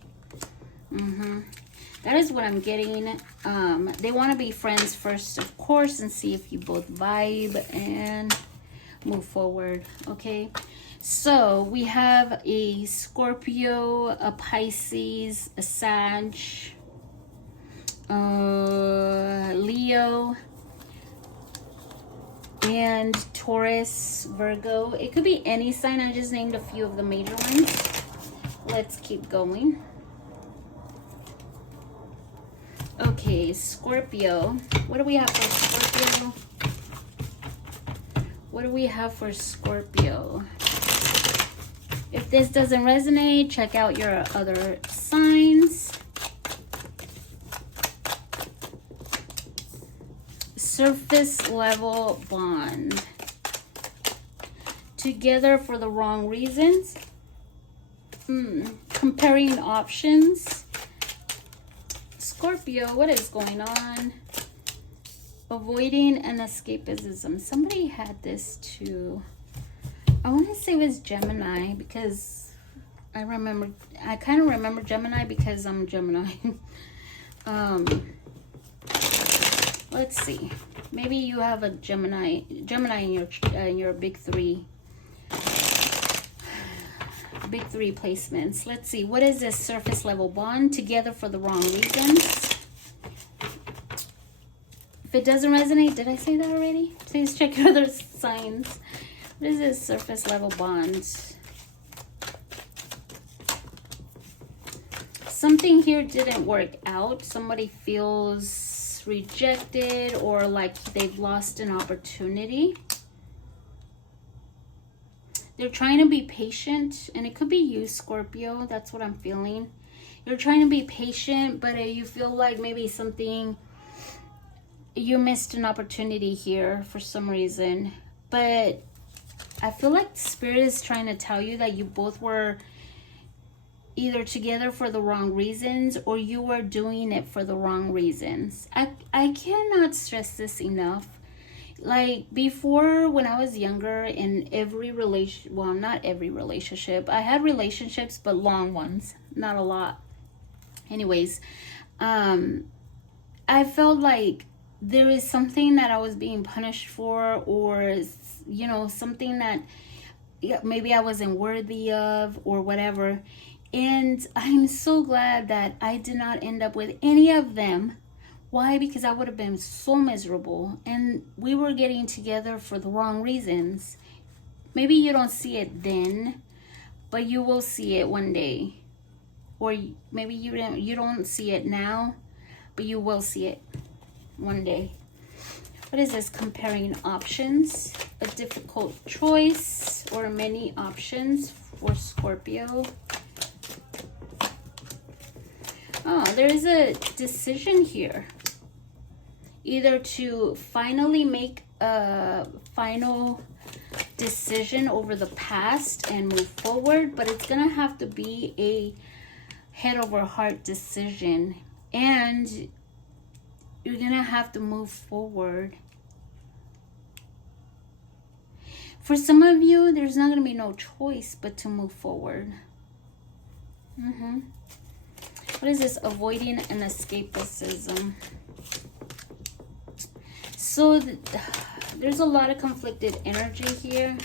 That is what I'm getting. They want to be friends first, of course, and see if you both vibe and move forward, okay? So we have a Scorpio, a Pisces, a Sag, Leo, and Taurus, Virgo. It could be any sign. I just named a few of the major ones. Let's keep going. Okay, Scorpio. What do we have for Scorpio? What do we have for Scorpio? If this doesn't resonate, check out your other signs. Surface level bond. Together for the wrong reasons. Comparing options. Scorpio, what is going on? Avoiding and escapism. Somebody had this too. I want to say it was Gemini because I kind of remember Gemini because I'm Gemini. Let's see. Maybe you have a Gemini in your big three placements. Let's see. What is this surface level bond? Together for the wrong reasons. If it doesn't resonate, did I say that already? Please check your other signs. What is this surface level bond? Something here didn't work out. Somebody feels rejected or like they've lost an opportunity. They're trying to be patient, and it could be you, Scorpio. That's what I'm feeling. You're trying to be patient, but you feel like maybe you missed an opportunity here for some reason. But I feel like Spirit is trying to tell you that you both were either together for the wrong reasons or you were doing it for the wrong reasons. I cannot stress this enough. Like before, when I was younger, in every not every relationship, I had relationships, but long ones, not a lot. Anyways, I felt like there is something that I was being punished for, or, you know, something that maybe I wasn't worthy of or whatever. And I'm so glad that I did not end up with any of them. Why? Because I would have been so miserable, and we were getting together for the wrong reasons. Maybe you don't see it then, but you will see it one day. Or maybe you don't see it now, but you will see it one day. What is this? Comparing options. A difficult choice or many options for Scorpio. Oh, there is a decision here. either to finally make a final decision over the past and move forward, but it's gonna have to be a head over heart decision, and you're gonna have to move forward. For some of you, there's not gonna be no choice but to move forward. What is this? Avoiding and escapism. So there's a lot of conflicted energy here.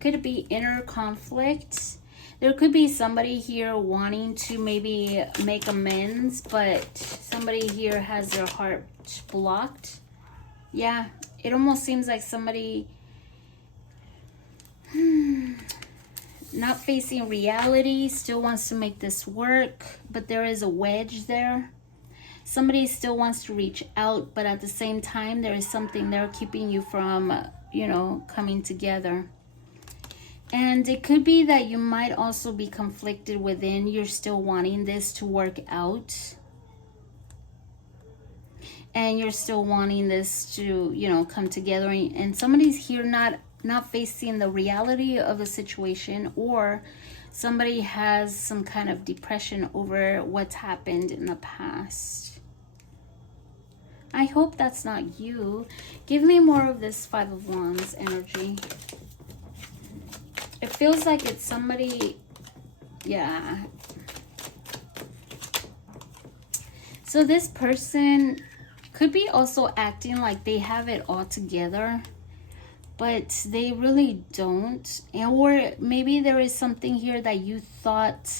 Could be inner conflict. There could be somebody here wanting to maybe make amends, but somebody here has their heart blocked. Yeah, it almost seems like somebody not facing reality, still wants to make this work, but there is a wedge there. Somebody still wants to reach out, but at the same time, there is something there keeping you from, you know, coming together. And it could be that you might also be conflicted within. You're still wanting this to work out. And you're still wanting this to, you know, come together. And somebody's here not facing the reality of the situation, or somebody has some kind of depression over what's happened in the past. I hope that's not you. Give me more of this Five of Wands energy. It feels like it's somebody, yeah. So this person could be also acting like they have it all together, but they really don't. Or maybe there is something here that you thought,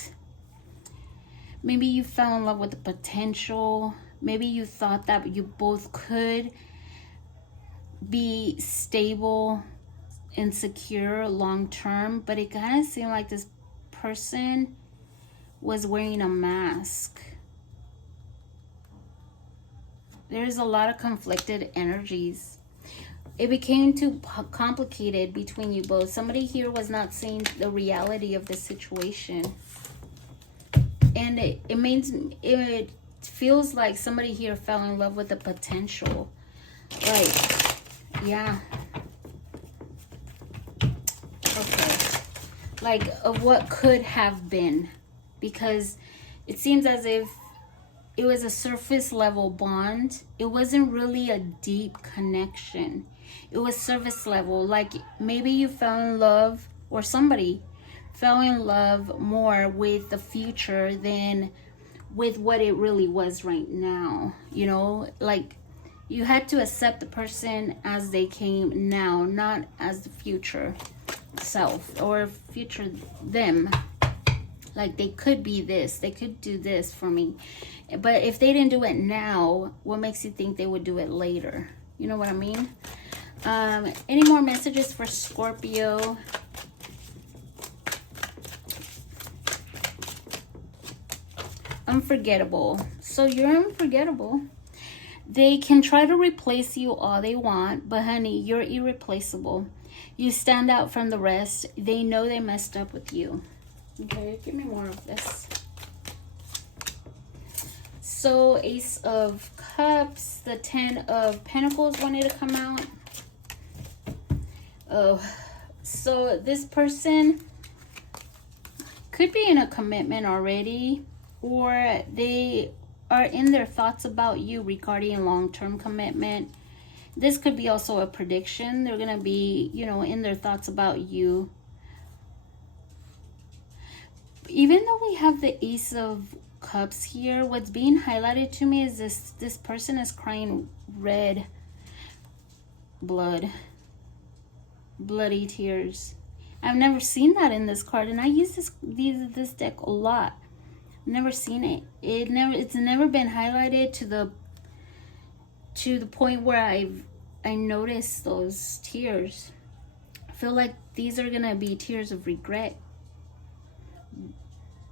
maybe you fell in love with the potential. Maybe you thought that you both could be stable and secure long term, but it kind of seemed like this person was wearing a mask. There's a lot of conflicted energies. It became too complicated between you both. Somebody here was not seeing the reality of the situation. And it feels like somebody here fell in love with the potential. Like, yeah. Okay. Like, of what could have been. Because it seems as if it was a surface level bond. It wasn't really a deep connection. It was surface level. Like, maybe you fell in love, or somebody fell in love more with the future than with what it really was right now. You know, like, you had to accept the person as they came now, not as the future self or future them. Like, they could be this, they could do this for me, but if they didn't do it now, what makes you think they would do it later? You know what I mean? Any more messages for Scorpio? Unforgettable. So you're unforgettable. They can try to replace you all they want, but honey, you're irreplaceable. You stand out from the rest. They know they messed up with you. Okay, give me more of this. So Ace of Cups, the Ten of Pentacles wanted to come out. Oh, so this person could be in a commitment already, or they are in their thoughts about you regarding long-term commitment. This could be also a prediction. They're going to be, you know, in their thoughts about you. Even though we have the Ace of Cups here, what's being highlighted to me is this person is crying red blood, bloody tears. I've never seen that in this card, and I use this deck a lot. Never seen it. It's never been highlighted to the point where I noticed those tears. I feel like these are gonna be tears of regret.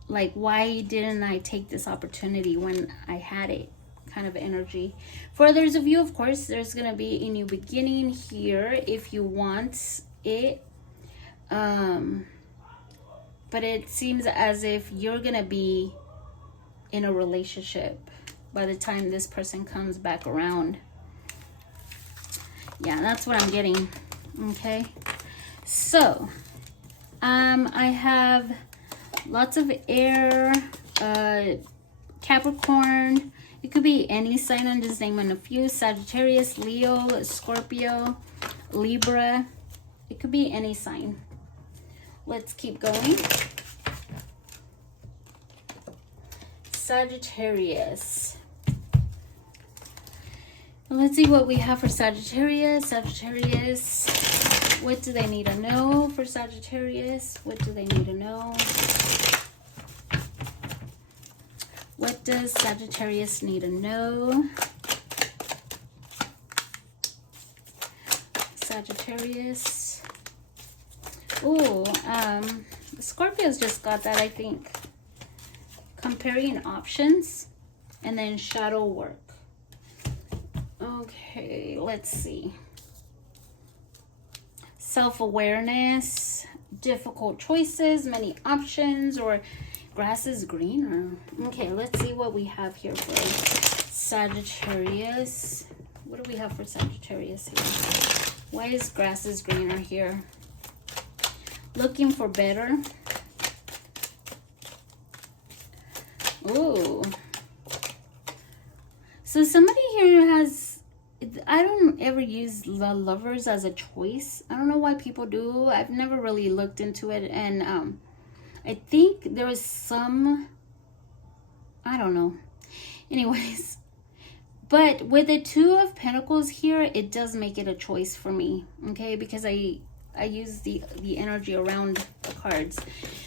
Like, why didn't I take this opportunity when I had it? Kind of energy. For others of you, of course, there's gonna be a new beginning here if you want it. But it seems as if you're gonna be in a relationship by the time this person comes back around. Yeah, that's what I'm getting. Okay. So, I have lots of air, Capricorn. It could be any sign. I'm just naming a few. Sagittarius, Leo, Scorpio, Libra. It could be any sign. Let's keep going. Sagittarius. Let's see what we have for Sagittarius. Sagittarius. What do they need to know for Sagittarius? What do they need to know? What does Sagittarius need to know? Sagittarius. Oh, Scorpios just got that, I think. Comparing options and then shadow work. Okay, let's see. Self-awareness, difficult choices, many options, or grass is greener. Okay, let's see what we have here for Sagittarius. What do we have for Sagittarius here? Why is grass is greener here? Looking for better. Ooh. So somebody here has, I don't ever use the Lovers as a choice. I don't know why people do. I've never really looked into it. And I think there was some, I don't know. Anyways. But with the Two of Pentacles here, it does make it a choice for me. Okay, because I use the energy around the cards.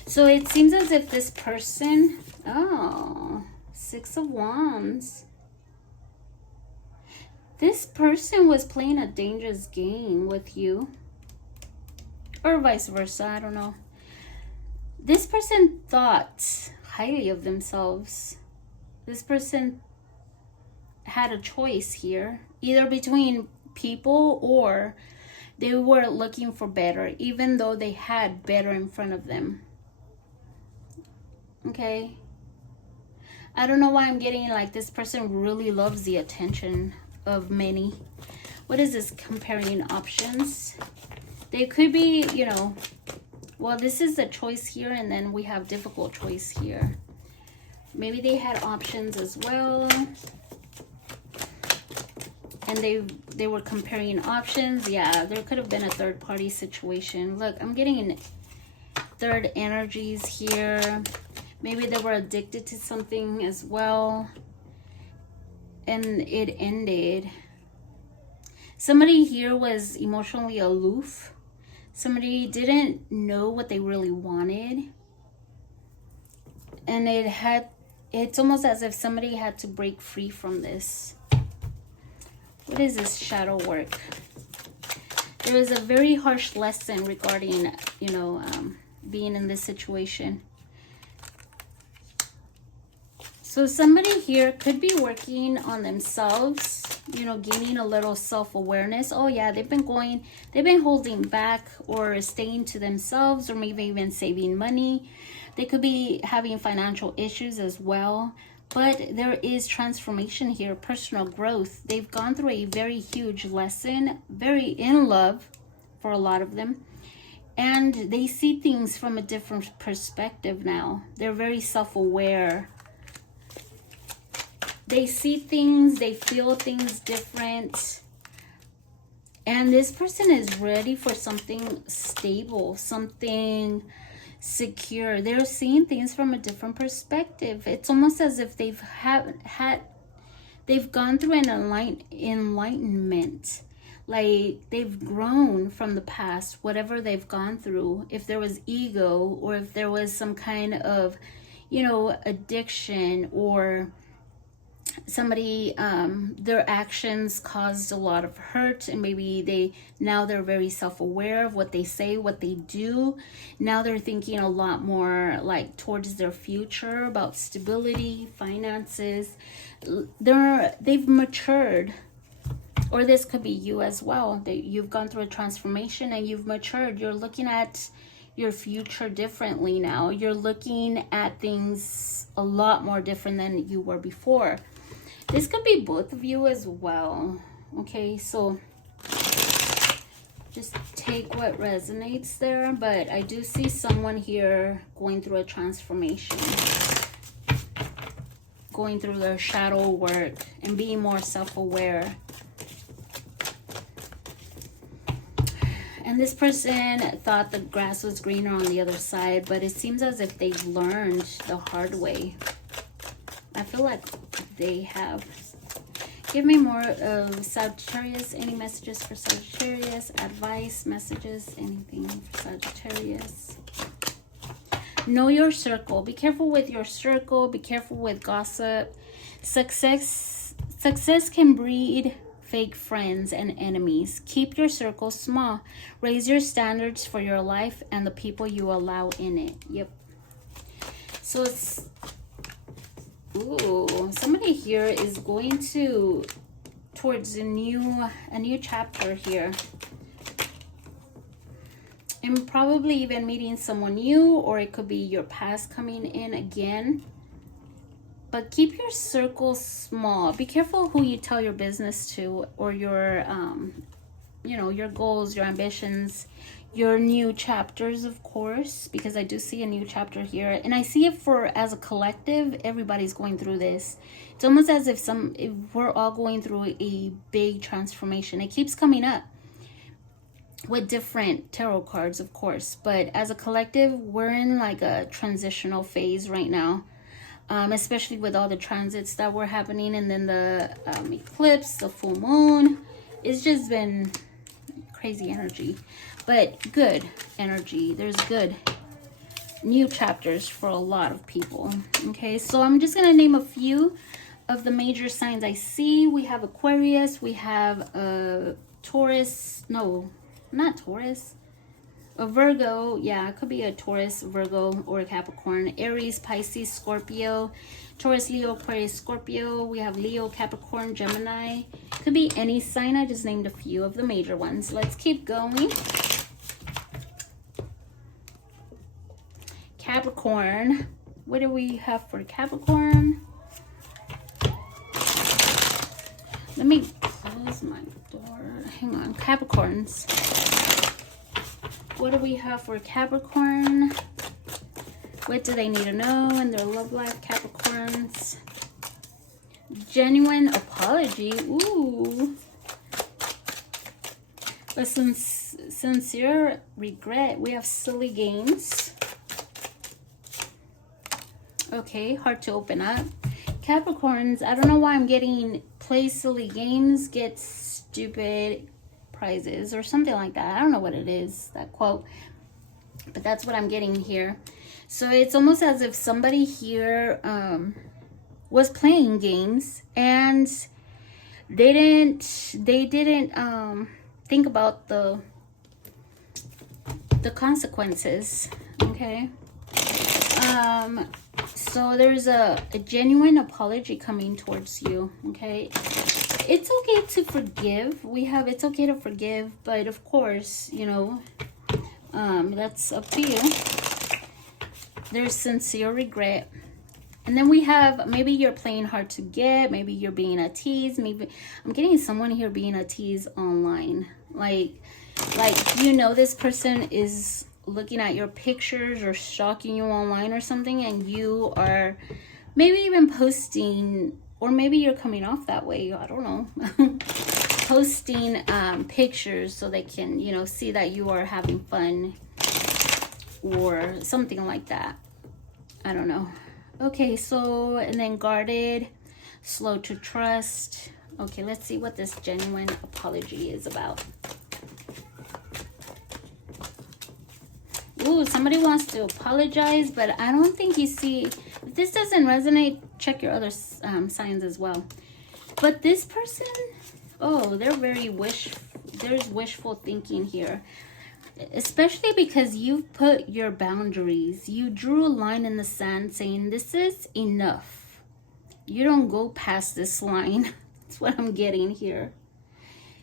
So it seems as if this person, oh, Six of Wands. This person was playing a dangerous game with you. Or vice versa, I don't know. This person thought highly of themselves. This person had a choice here. Either between people or they were looking for better, even though they had better in front of them. Okay? I don't know why I'm getting like this person really loves the attention of many. What is this comparing options? They could be, you know, well, this is the choice here, and then we have difficult choice here. Maybe they had options as well. And they were comparing options. Yeah, there could have been a third party situation. Look, I'm getting third energies here. Maybe they were addicted to something as well. And it ended. Somebody here was emotionally aloof. Somebody didn't know what they really wanted. And it's almost as if somebody had to break free from this. What is this shadow work? There is a very harsh lesson regarding, you know, being in this situation. So somebody here could be working on themselves, you know, gaining a little self-awareness. Oh yeah, they've been holding back or staying to themselves, or maybe even saving money. They could be having financial issues as well. But there is transformation here, personal growth. They've gone through a very huge lesson, very in love for a lot of them. And they see things from a different perspective now. They're very self-aware. They see things, they feel things different. And this person is ready for something stable, something secure. They're seeing things from a different perspective. It's almost as if they've gone through an enlightenment. Like they've grown from the past, whatever they've gone through. If there was ego, or if there was some kind of, you know, addiction, or somebody, their actions caused a lot of hurt, and maybe now they're very self-aware of what they say, what they do. Now they're thinking a lot more like towards their future, about stability, finances. They've matured. Or this could be you as well. You've gone through a transformation and you've matured. You're looking at your future differently now. You're looking at things a lot more different than you were before. This could be both of you as well. Okay, so Just take what resonates there. But I do see someone here going through a transformation, going through their shadow work and being more self-aware. And this person thought the grass was greener on the other side, but it seems as if they've learned the hard way. I feel like they have. Give me more of Sagittarius. Any messages for Sagittarius? Advice, messages, anything for Sagittarius? Know your circle. Be careful with your circle. Be careful with gossip. Success can breed fake friends and enemies. Keep your circle small. Raise your standards for your life and the people you allow in it. Yep. So it's, ooh, somebody here is going towards a new chapter here. And probably even meeting someone new, or it could be your past coming in again. But keep your circle small. Be careful who you tell your business to, or your, you know, your goals, your ambitions, your new chapters, of course, because I do see a new chapter here. And I see it for, as a collective, everybody's going through this. It's almost as if we're all going through a big transformation. It keeps coming up with different tarot cards, of course. But as a collective, we're in like a transitional phase right now. Especially with all the transits that were happening, and then the eclipse, the full moon. It's just been crazy energy, but good energy. There's good new chapters for a lot of people. Okay, so I'm just gonna name a few of the major signs I see. We have Aquarius, we have Taurus, no, not Taurus, a Virgo, yeah, it could be a Taurus, Virgo, or a Capricorn. Aries, Pisces, Scorpio, Taurus, Leo, Aquarius, Scorpio. We have Leo, Capricorn, Gemini. Could be any sign. I just named a few of the major ones. Let's keep going. Capricorn. What do we have for Capricorn? Let me close my door. Hang on. Capricorns. What do we have for Capricorn? What do they need to know in their love life, Capricorns? Genuine apology. Ooh. A sincere regret. We have silly games. Okay, hard to open up. Capricorns, I don't know why I'm getting play silly games, get stupid prizes or something like that. I don't know what it is, that quote, but that's what I'm getting here. So it's almost as if somebody here was playing games and they didn't think about the consequences. Okay. So there's a genuine apology coming towards you. Okay. It's okay to forgive. It's okay to forgive, but of course, you know, that's up to you. There's sincere regret. And then we have, maybe you're playing hard to get, maybe you're being a tease, maybe I'm getting someone here being a tease online. Like, you know, this person is looking at your pictures or stalking you online or something, and you are maybe even posting, or maybe you're coming off that way, I don't know, posting pictures so they can, you know, see that you are having fun or something like that. I don't know. Okay, so, and then guarded, slow to trust. Okay, let's see what this genuine apology is about. Ooh, somebody wants to apologize, but I don't think you see. If this doesn't resonate, check your other signs as well. But this person, oh, they're very there's wishful thinking here. Especially because you've put your boundaries. You drew a line in the sand saying, this is enough. You don't go past this line. That's what I'm getting here.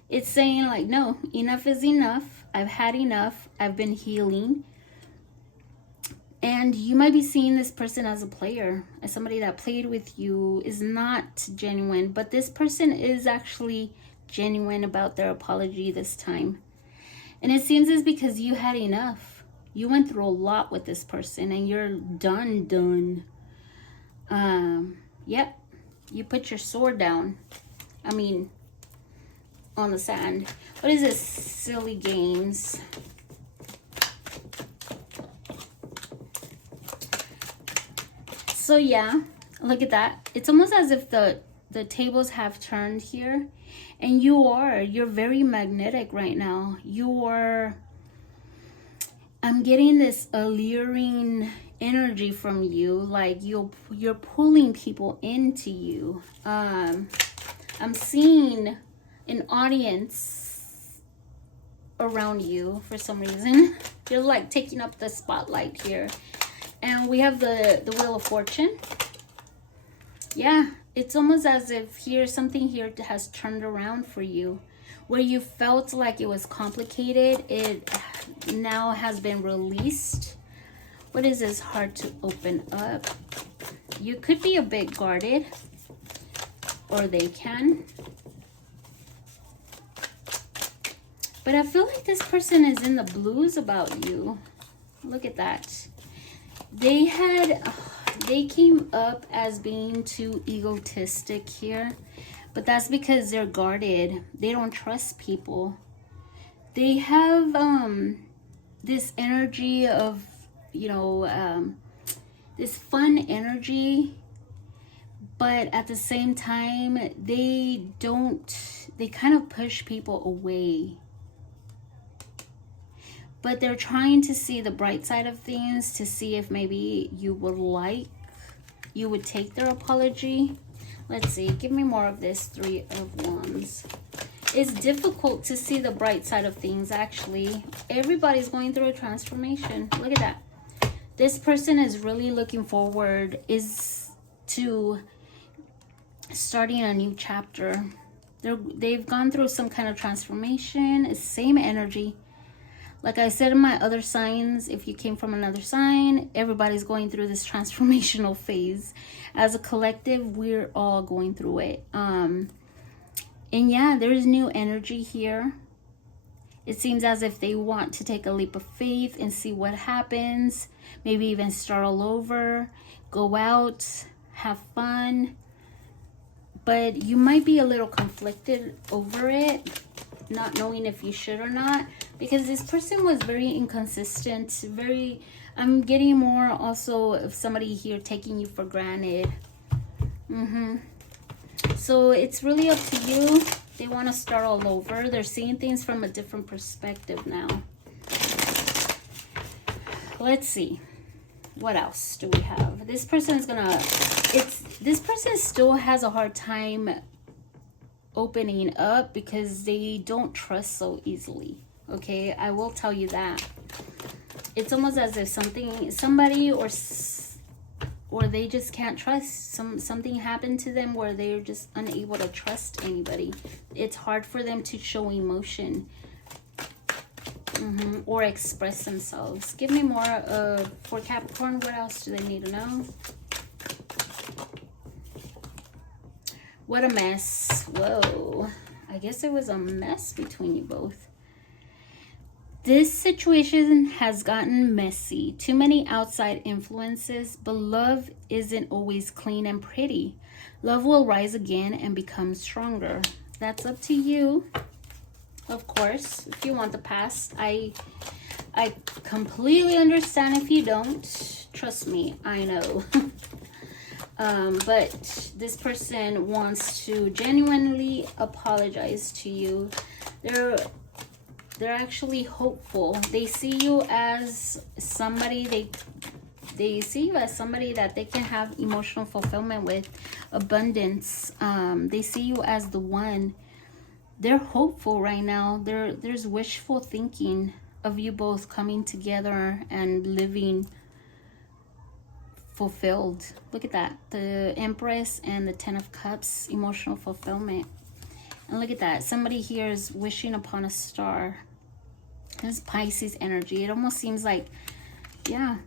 It's saying like, no, enough is enough. I've had enough. I've been healing. And you might be seeing this person as a player, as somebody that played with you, is not genuine. But this person is actually genuine about their apology this time. And it seems it's because you had enough. You went through a lot with this person and you're done. Yep. You put your sword down. I mean, on the sand. What is this? Silly games. So yeah, look at that. It's almost as if the tables have turned here. And you're very magnetic right now. I'm getting this alluring energy from you. Like you're pulling people into you. I'm seeing an audience around you for some reason. You're like taking up the spotlight here. And we have the Wheel of Fortune. Yeah, it's almost as if something here has turned around for you. Where you felt like it was complicated, it now has been released. What is this? Hard to open up. You could be a bit guarded, or they can. But I feel like this person is in the blues about you. Look at that. They came up as being too egotistic here, but that's because they're guarded. They don't trust people. They have this energy of, this fun energy, but at the same time, they kind of push people away. But they're trying to see the bright side of things, to see if maybe you would take their apology. Let's see. Give me more of this Three of Wands. It's difficult to see the bright side of things, actually. Everybody's going through a transformation. Look at that. This person is really looking forward to starting a new chapter. They've gone through some kind of transformation. It's same energy. Like I said in my other signs, if you came from another sign, everybody's going through this transformational phase. As a collective, we're all going through it. And yeah, there's new energy here. It seems as if they want to take a leap of faith and see what happens. Maybe even start all over, go out, have fun. But you might be a little conflicted over it, not knowing if you should or not. Because this person was very inconsistent, I'm getting more also of somebody here taking you for granted. So it's really up to you. They want to start all over. They're seeing things from a different perspective now. Let's see. What else do we have? This person still has a hard time opening up because they don't trust so easily. Okay, I will tell you that. It's almost as if somebody or they just can't trust. Something happened to them where they're just unable to trust anybody. It's hard for them to show emotion or express themselves. Give me more for Capricorn. What else do they need to know? What a mess. Whoa. I guess it was a mess between you both. This situation has gotten messy. Too many outside influences, but love isn't always clean and pretty. Love will rise again and become stronger. That's up to you, of course. If you want the past, I completely understand if you don't. Trust me, I know. But this person wants to genuinely apologize to you. They're actually hopeful. They see you as somebody they see you as somebody that they can have emotional fulfillment with, abundance. They see you as the one. They're hopeful right now. There's wishful thinking of you both coming together and living fulfilled. Look at that. The Empress and the Ten of Cups, emotional fulfillment. And look at that. Somebody here is wishing upon a star. This Pisces energy. It almost seems like, yeah,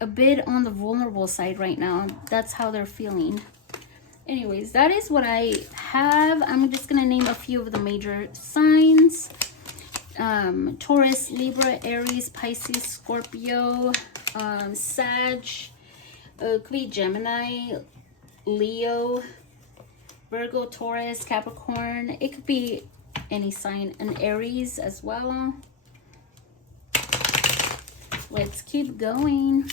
a bit on the vulnerable side right now. That's how they're feeling. Anyways, that is what I have. I'm just going to name a few of the major signs. Taurus, Libra, Aries, Pisces, Scorpio, Sag, could be Gemini, Leo, Virgo, Taurus, Capricorn. It could be any sign, an Aries as well. Let's keep going.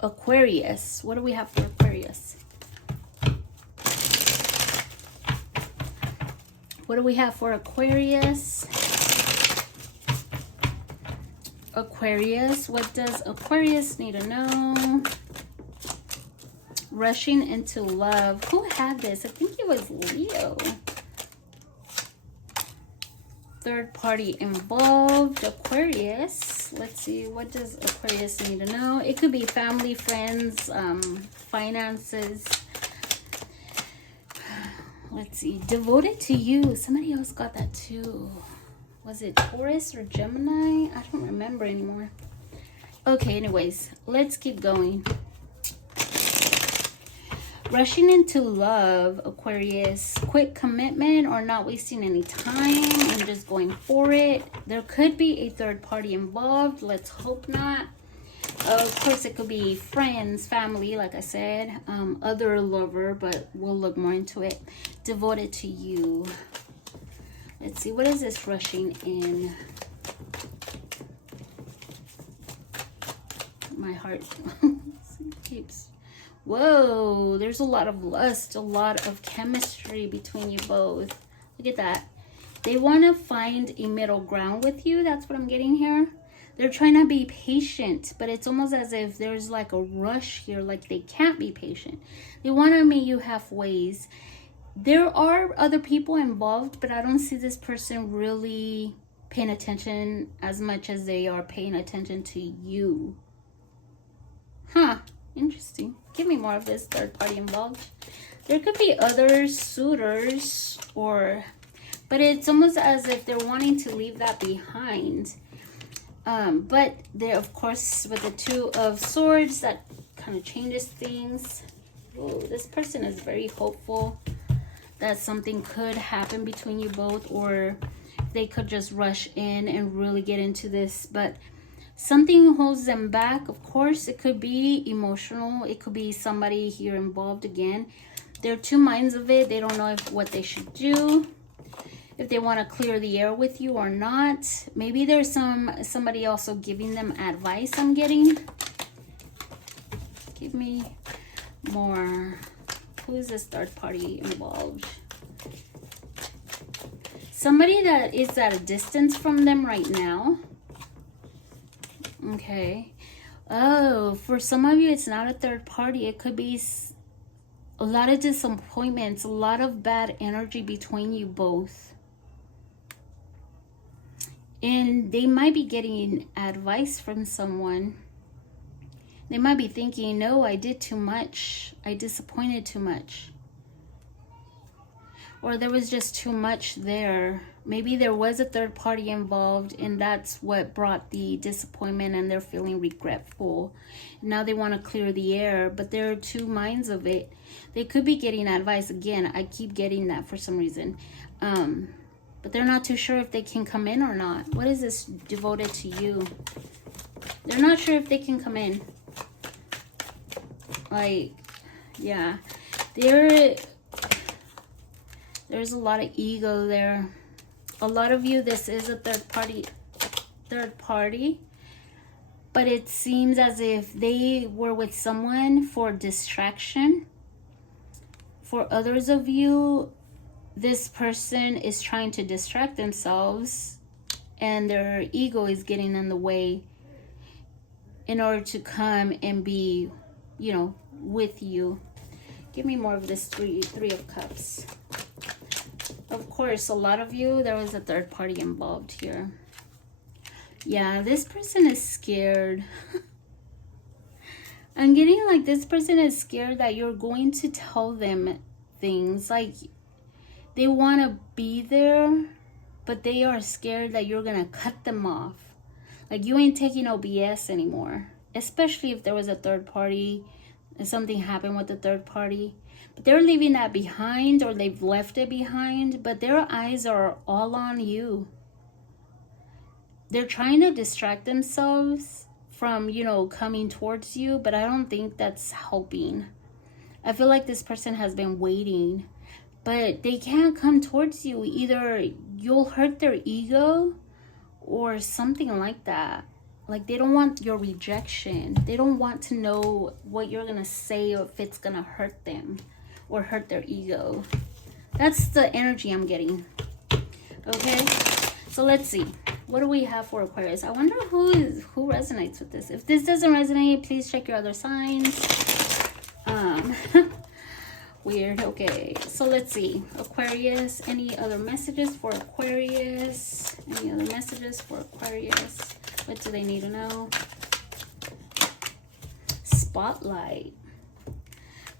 Aquarius. What do we have for Aquarius? What do we have for Aquarius? Aquarius. What does Aquarius need to know? Rushing into love. Who had this? I think it was Leo. Third party involved. Aquarius. Let's see. What does Aquarius need to know? It could be family, friends, finances. Let's see. Devoted to you. Somebody else got that too. Was it Taurus or Gemini? I don't remember anymore. Okay, anyways. Let's keep going. Rushing into love, Aquarius. Quick commitment or not wasting any time and just going for it. There could be a third party involved. Let's hope not. Of course, it could be friends, family, like I said. Other lover, but we'll look more into it. Devoted to you. Let's see. What is this rushing in? My heart keeps... Whoa, there's a lot of lust, a lot of chemistry between you both. Look at that. They want to find a middle ground with you. That's what I'm getting here. They're trying to be patient, but it's almost as if there's like a rush here, like they can't be patient. They want to meet you halfway. There are other people involved, but I don't see this person really paying attention as much as they are paying attention to you. Huh. Interesting. Give me more of this third party involved. There could be other suitors but it's almost as if they're wanting to leave that behind. But there, of course, with the Two of Swords, that kind of changes things. Whoa, this person is very hopeful that something could happen between you both, or they could just rush in and really get into this, but something holds them back. Of course, it could be emotional. It could be somebody here involved again. There are two minds of it. They don't know what they should do. If they want to clear the air with you or not. Maybe there's somebody also giving them advice, I'm getting. Give me more. Who is this third party involved? Somebody that is at a distance from them right now. Okay. Oh, for some of you, it's not a third party. It could be a lot of disappointments, a lot of bad energy between you both. And they might be getting advice from someone. They might be thinking, no, I did too much. I disappointed too much. Or there was just too much there. Maybe there was a third party involved and that's what brought the disappointment and they're feeling regretful. Now they want to clear the air, but there are two minds of it. They could be getting advice. Again, I keep getting that for some reason. But they're not too sure if they can come in or not. What is this devoted to you? They're not sure if they can come in. Like, yeah. There's a lot of ego there. A lot of you, this is a third party, but it seems as if they were with someone for distraction. For others of you, this person is trying to distract themselves and their ego is getting in the way in order to come and be, you know, with you. Give me more of this three of cups. Of course, a lot of you, there was a third party involved here. Yeah, this person is scared. I'm getting like this person is scared that you're going to tell them things. Like, they want to be there, but they are scared that you're going to cut them off. Like, you ain't taking no BS anymore. Especially if there was a third party if something happened with the third party. But they're leaving that behind, or they've left it behind, but their eyes are all on you. They're trying to distract themselves from, you know, coming towards you, but I don't think that's helping. I feel like this person has been waiting, but they can't come towards you. Either you'll hurt their ego or something like that. Like, they don't want your rejection. They don't want to know what you're going to say, or if it's going to hurt them or hurt their ego. That's the energy I'm getting. Okay, so let's see. What do we have for Aquarius? I wonder who resonates with this. If this doesn't resonate, please check your other signs. Weird. Okay, so let's see. Aquarius, any other messages for Aquarius? Any other messages for Aquarius? What do they need to know? Spotlight.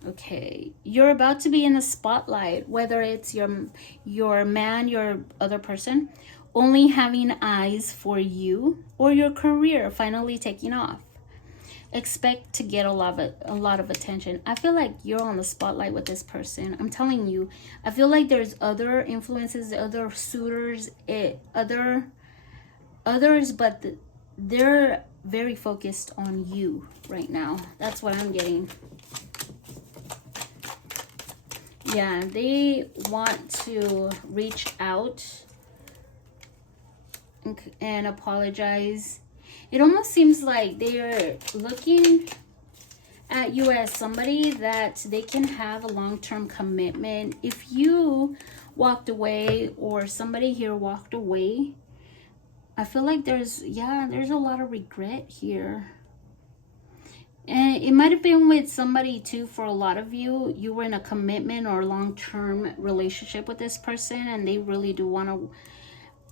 Okay, you're about to be in the spotlight, whether it's your man, your other person, only having eyes for you, or your career finally taking off. Expect to get a lot of attention. I feel like you're on the spotlight with this person. I'm telling you, I feel like there's other influences, other suitors, others, but they're very focused on you right now. That's what I'm getting. Yeah, they want to reach out and apologize. It almost seems like they're looking at you as somebody that they can have a long-term commitment. If you walked away, or somebody here walked away, I feel like there's a lot of regret here. And it might have been with somebody too. For a lot of you, you were in a commitment or long-term relationship with this person, and they really do want to,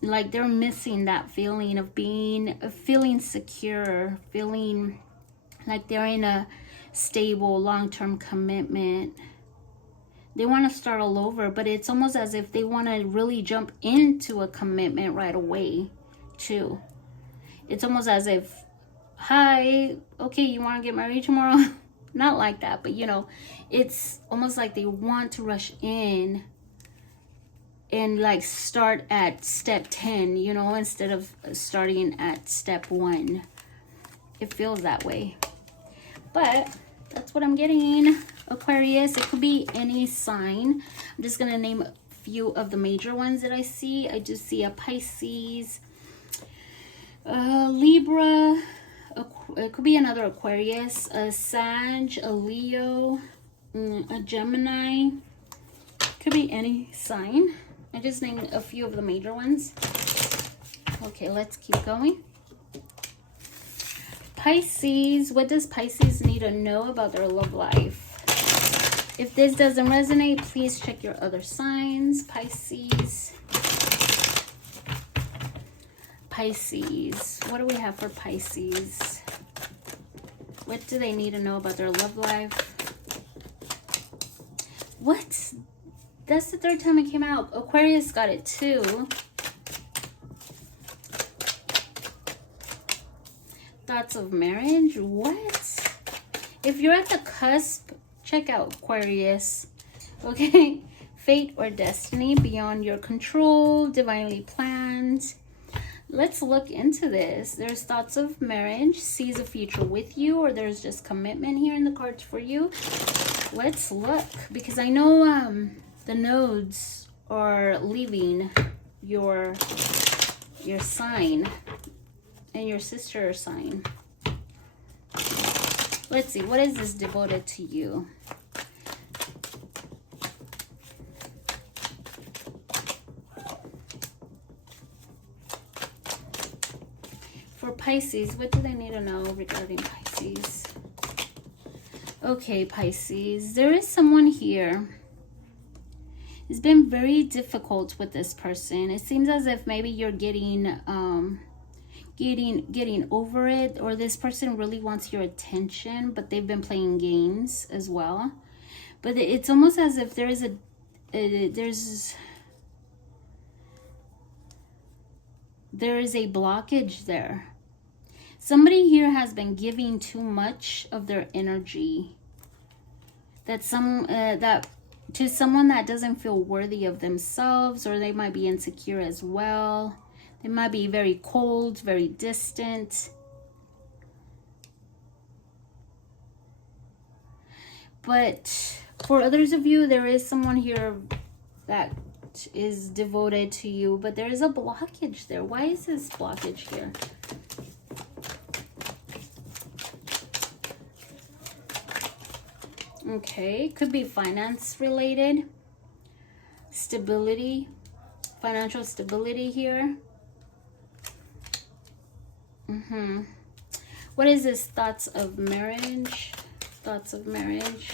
like, they're missing that feeling of feeling secure, feeling like they're in a stable long-term commitment. They want to start all over, but it's almost as if they want to really jump into a commitment right away too. It's almost as if, hi, okay, you want to get married tomorrow? Not like that, but you know, it's almost like they want to rush in and like start at step 10, you know, instead of starting at step 1. It feels that way, but that's what I'm getting. Aquarius, it could be any sign. I'm just gonna name a few of the major ones that I see. I do see a Pisces, Libra, it could be another Aquarius, a Sag, a Leo, a Gemini. Could be any sign. I just named a few of the major ones. Okay, let's keep going. Pisces, what does Pisces need to know about their love life? If this doesn't resonate, please check your other signs. Pisces. Pisces, what do we have for Pisces? What do they need to know about their love life? What? That's the third time it came out. Aquarius got it too. Thoughts of marriage? What? If you're at the cusp, check out Aquarius. Okay? Fate or destiny beyond your control, divinely planned. Let's look into this. There's thoughts of marriage, sees a future with you, or there's just commitment here in the cards for you. Let's look, because I know the nodes are leaving your sign and your sister sign. Let's see, what is this devoted to you? For Pisces, what do they need to know regarding Pisces? Okay, Pisces, there is someone here. It's been very difficult with this person. It seems as if maybe you're getting over it, or this person really wants your attention, but they've been playing games as well. But it's almost as if there is a blockage there. Somebody here has been giving too much of their energy that to someone that doesn't feel worthy of themselves, or they might be insecure as well. They might be very cold, very distant. But for others of you, there is someone here that is devoted to you, but there is a blockage there. Why is this blockage here? Okay, could be finance related. Stability, financial stability here. What is this? Thoughts of marriage. Thoughts of marriage.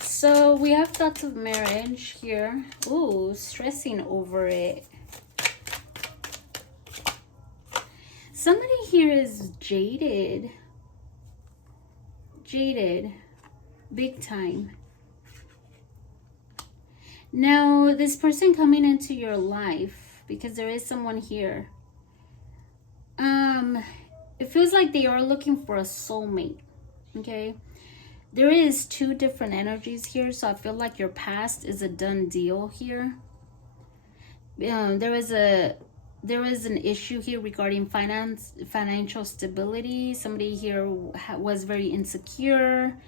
So we have thoughts of marriage here. Ooh, stressing over it. Somebody here is jaded. Jaded. Big time. Now, this person coming into your life, because there is someone here. It feels like they are looking for a soulmate. Okay? There is two different energies here, so I feel like your past is a done deal here. There is an issue here regarding financial stability. Somebody here was very insecure.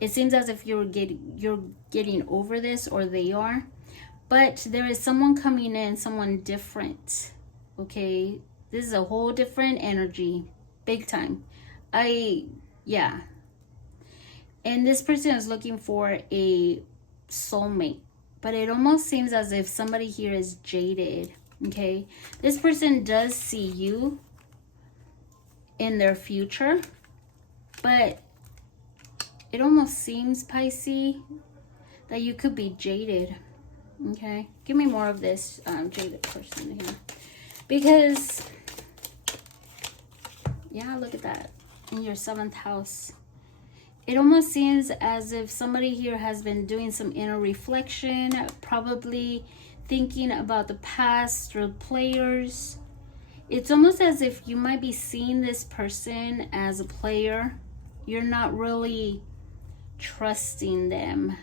It seems as if you're getting over this, or they are. But there is someone coming in, someone different. Okay, this is a whole different energy, big time. Yeah. And this person is looking for a soulmate, but it almost seems as if somebody here is jaded. Okay, this person does see you in their future, but it almost seems, Pisces, that you could be jaded. Okay, give me more of this jaded person here, because yeah, look at that in your 7th house. It almost seems as if somebody here has been doing some inner reflection, probably thinking about the past or players. It's almost as if you might be seeing this person as a player. You're not really trusting them.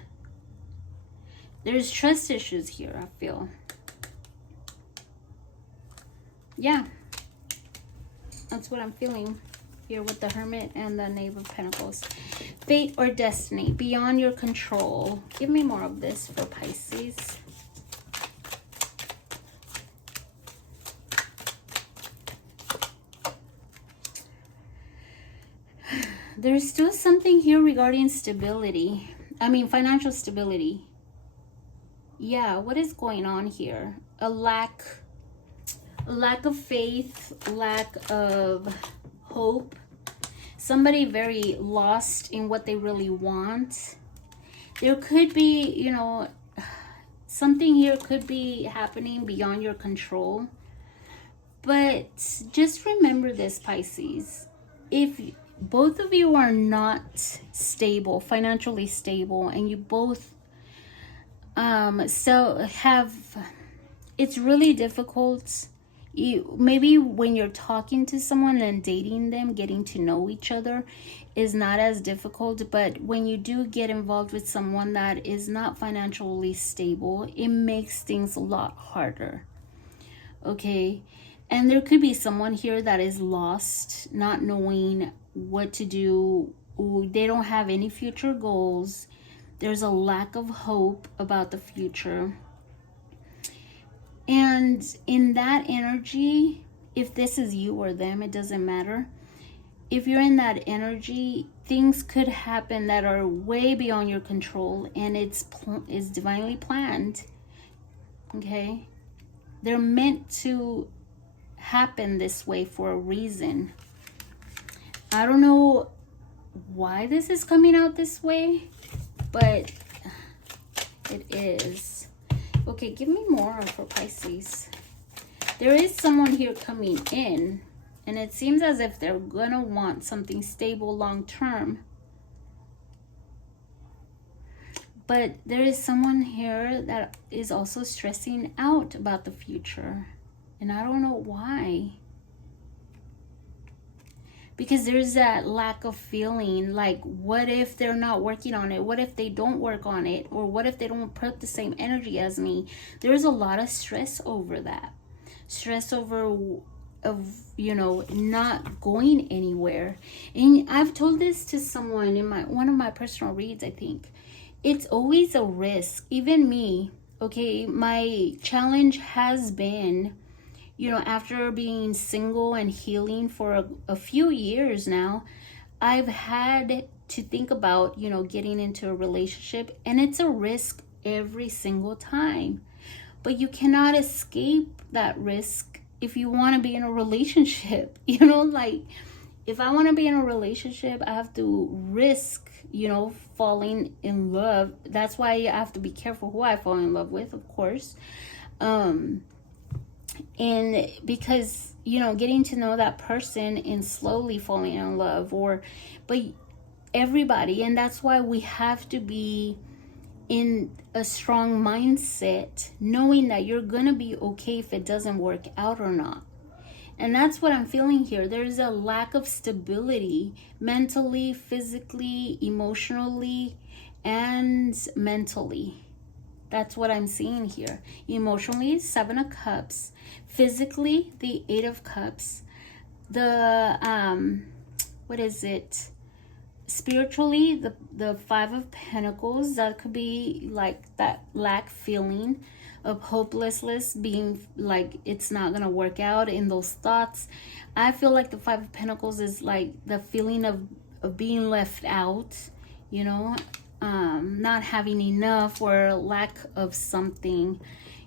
There's trust issues here, I feel. Yeah, that's what I'm feeling here with the Hermit and the Knave of Pentacles. Fate or destiny, beyond your control. Give me more of this for Pisces. There's still something here regarding stability. I mean, financial stability. Yeah, what is going on here? A lack of faith, lack of hope. Somebody very lost in what they really want. There could be, you know, something here could be happening beyond your control. But just remember this, Pisces. If both of you are not stable, financially stable, and you both it's really difficult. Maybe when you're talking to someone and dating them, getting to know each other is not as difficult. But when you do get involved with someone that is not financially stable, it makes things a lot harder. Okay? And there could be someone here that is lost, not knowing what to do. They don't have any future goals. There's a lack of hope about the future. And in that energy, if this is you or them, it doesn't matter. If you're in that energy, things could happen that are way beyond your control, and it's divinely planned. Okay? They're meant to happen this way for a reason. I don't know why this is coming out this way, but it is. Okay, give me more for Pisces. There is someone here coming in, and it seems as if they're gonna want something stable long term. But there is someone here that is also stressing out about the future, and I don't know why. because there's that lack of feeling. Like, what if they're not working on it? What if they don't work on it? Or what if they don't put the same energy as me? There's a lot of stress over that. Stress over of, you know, not going anywhere. And I've told this to someone in one of my personal reads, I think. It's always a risk. Even me, okay, my challenge has been, you know, after being single and healing for a few years now, I've had to think about, you know, getting into a relationship, and it's a risk every single time. But you cannot escape that risk if you want to be in a relationship. You know, like, if I want to be in a relationship, I have to risk, you know, falling in love. That's why I have to be careful who I fall in love with, of course. And because, you know, getting to know that person and slowly falling in love, but everybody, and that's why we have to be in a strong mindset, knowing that you're gonna be okay if it doesn't work out or not. And that's what I'm feeling here. There's a lack of stability mentally, physically, emotionally, and mentally. That's what I'm seeing here. Emotionally, 7 of Cups. Physically, the 8 of Cups. The, what is it? Spiritually, the 5 of Pentacles. That could be like that lack feeling of hopelessness, being like it's not gonna work out in those thoughts. I feel like the 5 of Pentacles is like the feeling of being left out, you know, not having enough or lack of something,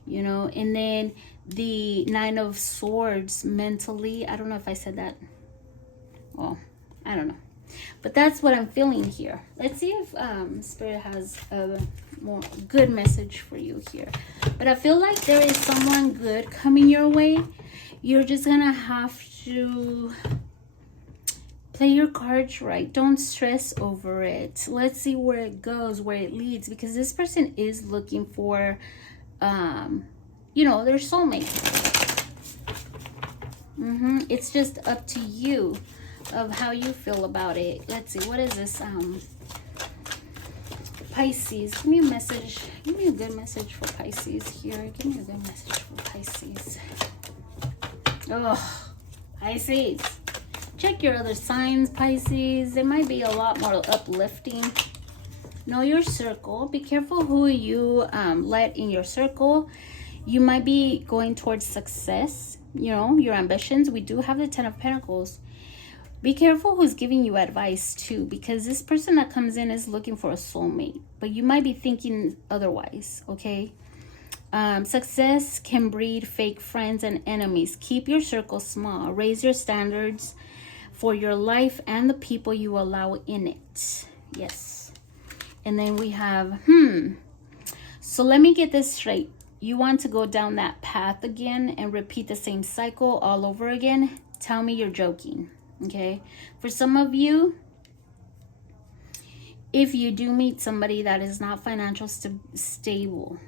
you know. And then the 9 of Swords, mentally, I don't know if I said that. Well, I don't know. But that's what I'm feeling here. Let's see if Spirit has a more good message for you here. But I feel like there is someone good coming your way. You're just gonna have to play your cards right. Don't stress over it. Let's see where it goes, where it leads, because this person is looking for, you know, their soulmate. It's just up to you of how you feel about it. Let's see, what is this? Pisces, give me a message. Give me a good message for Pisces here. Give me a good message for Pisces. Oh, Pisces. Check your other signs, Pisces. They might be a lot more uplifting. Know your circle. Be careful who you let in your circle. You might be going towards success, you know, your ambitions. We do have the 10 of Pentacles. Be careful who's giving you advice too, because this person that comes in is looking for a soulmate, but you might be thinking otherwise, okay? Success can breed fake friends and enemies. Keep your circle small. Raise your standards for your life and the people you allow in it. Yes. And then we have, so let me get this straight. You want to go down that path again and repeat the same cycle all over again? Tell me you're joking. Okay, for some of you, if you do meet somebody that is not financially stable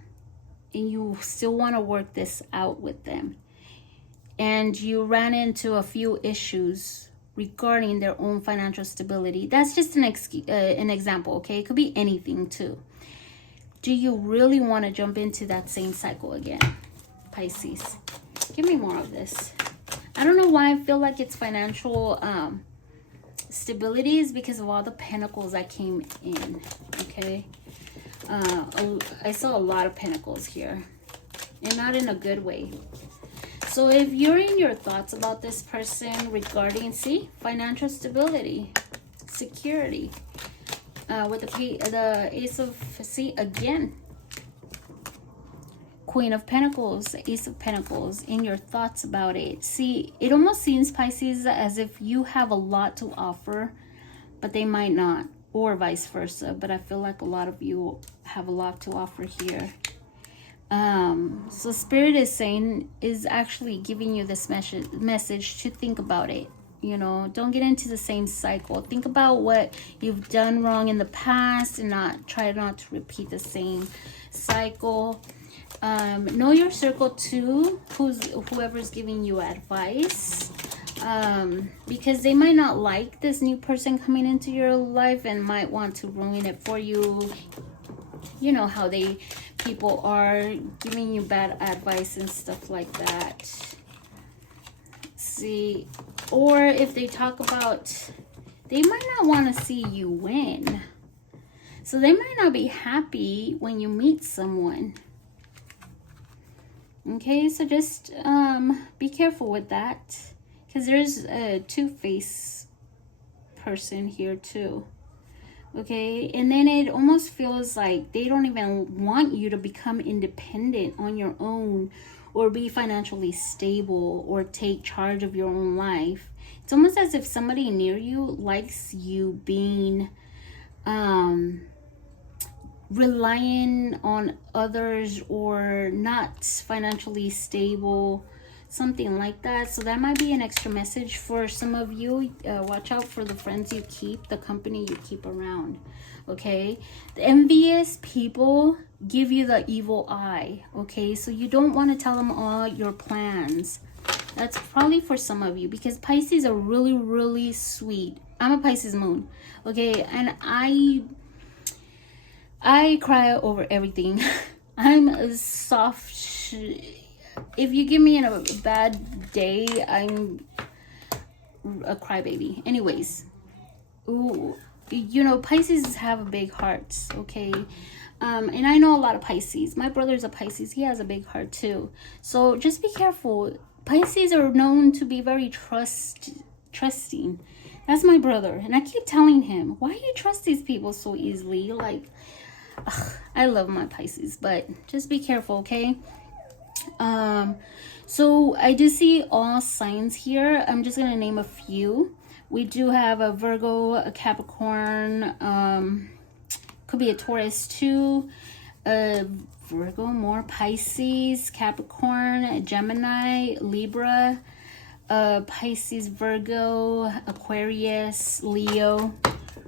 and you still want to work this out with them, and you ran into a few issues regarding their own financial stability, that's just an example, okay? It could be anything too. Do you really want to jump into that same cycle again, Pisces? Give me more of this. I don't know why I feel like it's financial stability is because of all the pentacles that came in, okay? I saw a lot of pentacles here, and not in a good way. So if you're in your thoughts about this person regarding, see, financial stability, security, with the Ace of, see, again, Queen of Pentacles, Ace of Pentacles, in your thoughts about it. See, it almost seems, Pisces, as if you have a lot to offer, but they might not, or vice versa. But I feel like a lot of you have a lot to offer here. So Spirit is actually giving you this message to think about it. You know, don't get into the same cycle. Think about what you've done wrong in the past and try not to repeat the same cycle. Know your circle too, whoever's giving you advice. because they might not like this new person coming into your life and might want to ruin it for you. You know how people are, giving you bad advice and stuff like that. See, or if they talk about, they might not want to see you win. So they might not be happy when you meet someone. Okay, so just be careful with that, because there's a two-faced person here too. Okay, and then it almost feels like they don't even want you to become independent on your own, or be financially stable, or take charge of your own life. It's almost as if somebody near you likes you being relying on others, or not financially stable, something like that. So that might be an extra message for some of you. Watch out for the friends you keep, the company you keep around. Okay, the envious people give you the evil eye. Okay, so you don't want to tell them all your plans. That's probably for some of you, because Pisces are really, really sweet. I'm a Pisces moon. Okay, and I cry over everything. I'm a soft. If you give me in a bad day, I'm a crybaby. Anyways, ooh, you know, Pisces have a big heart. Okay, and I know a lot of Pisces. My brother's a Pisces. He has a big heart too. So just be careful. Pisces are known to be very trusting. That's my brother, and I keep telling him, why do you trust these people so easily? Like, ugh, I love my Pisces, but just be careful, okay? So I do see all signs here. I'm just gonna name a few. We do have a Virgo, a Capricorn, could be a Taurus too, a Virgo, more Pisces, Capricorn, a Gemini, Libra, Pisces, Virgo, Aquarius, Leo.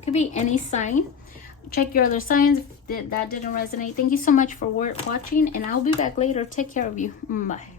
Could be any sign. Check your other signs if that didn't resonate. Thank you so much for watching, and I'll be back later. Take care of you. Bye.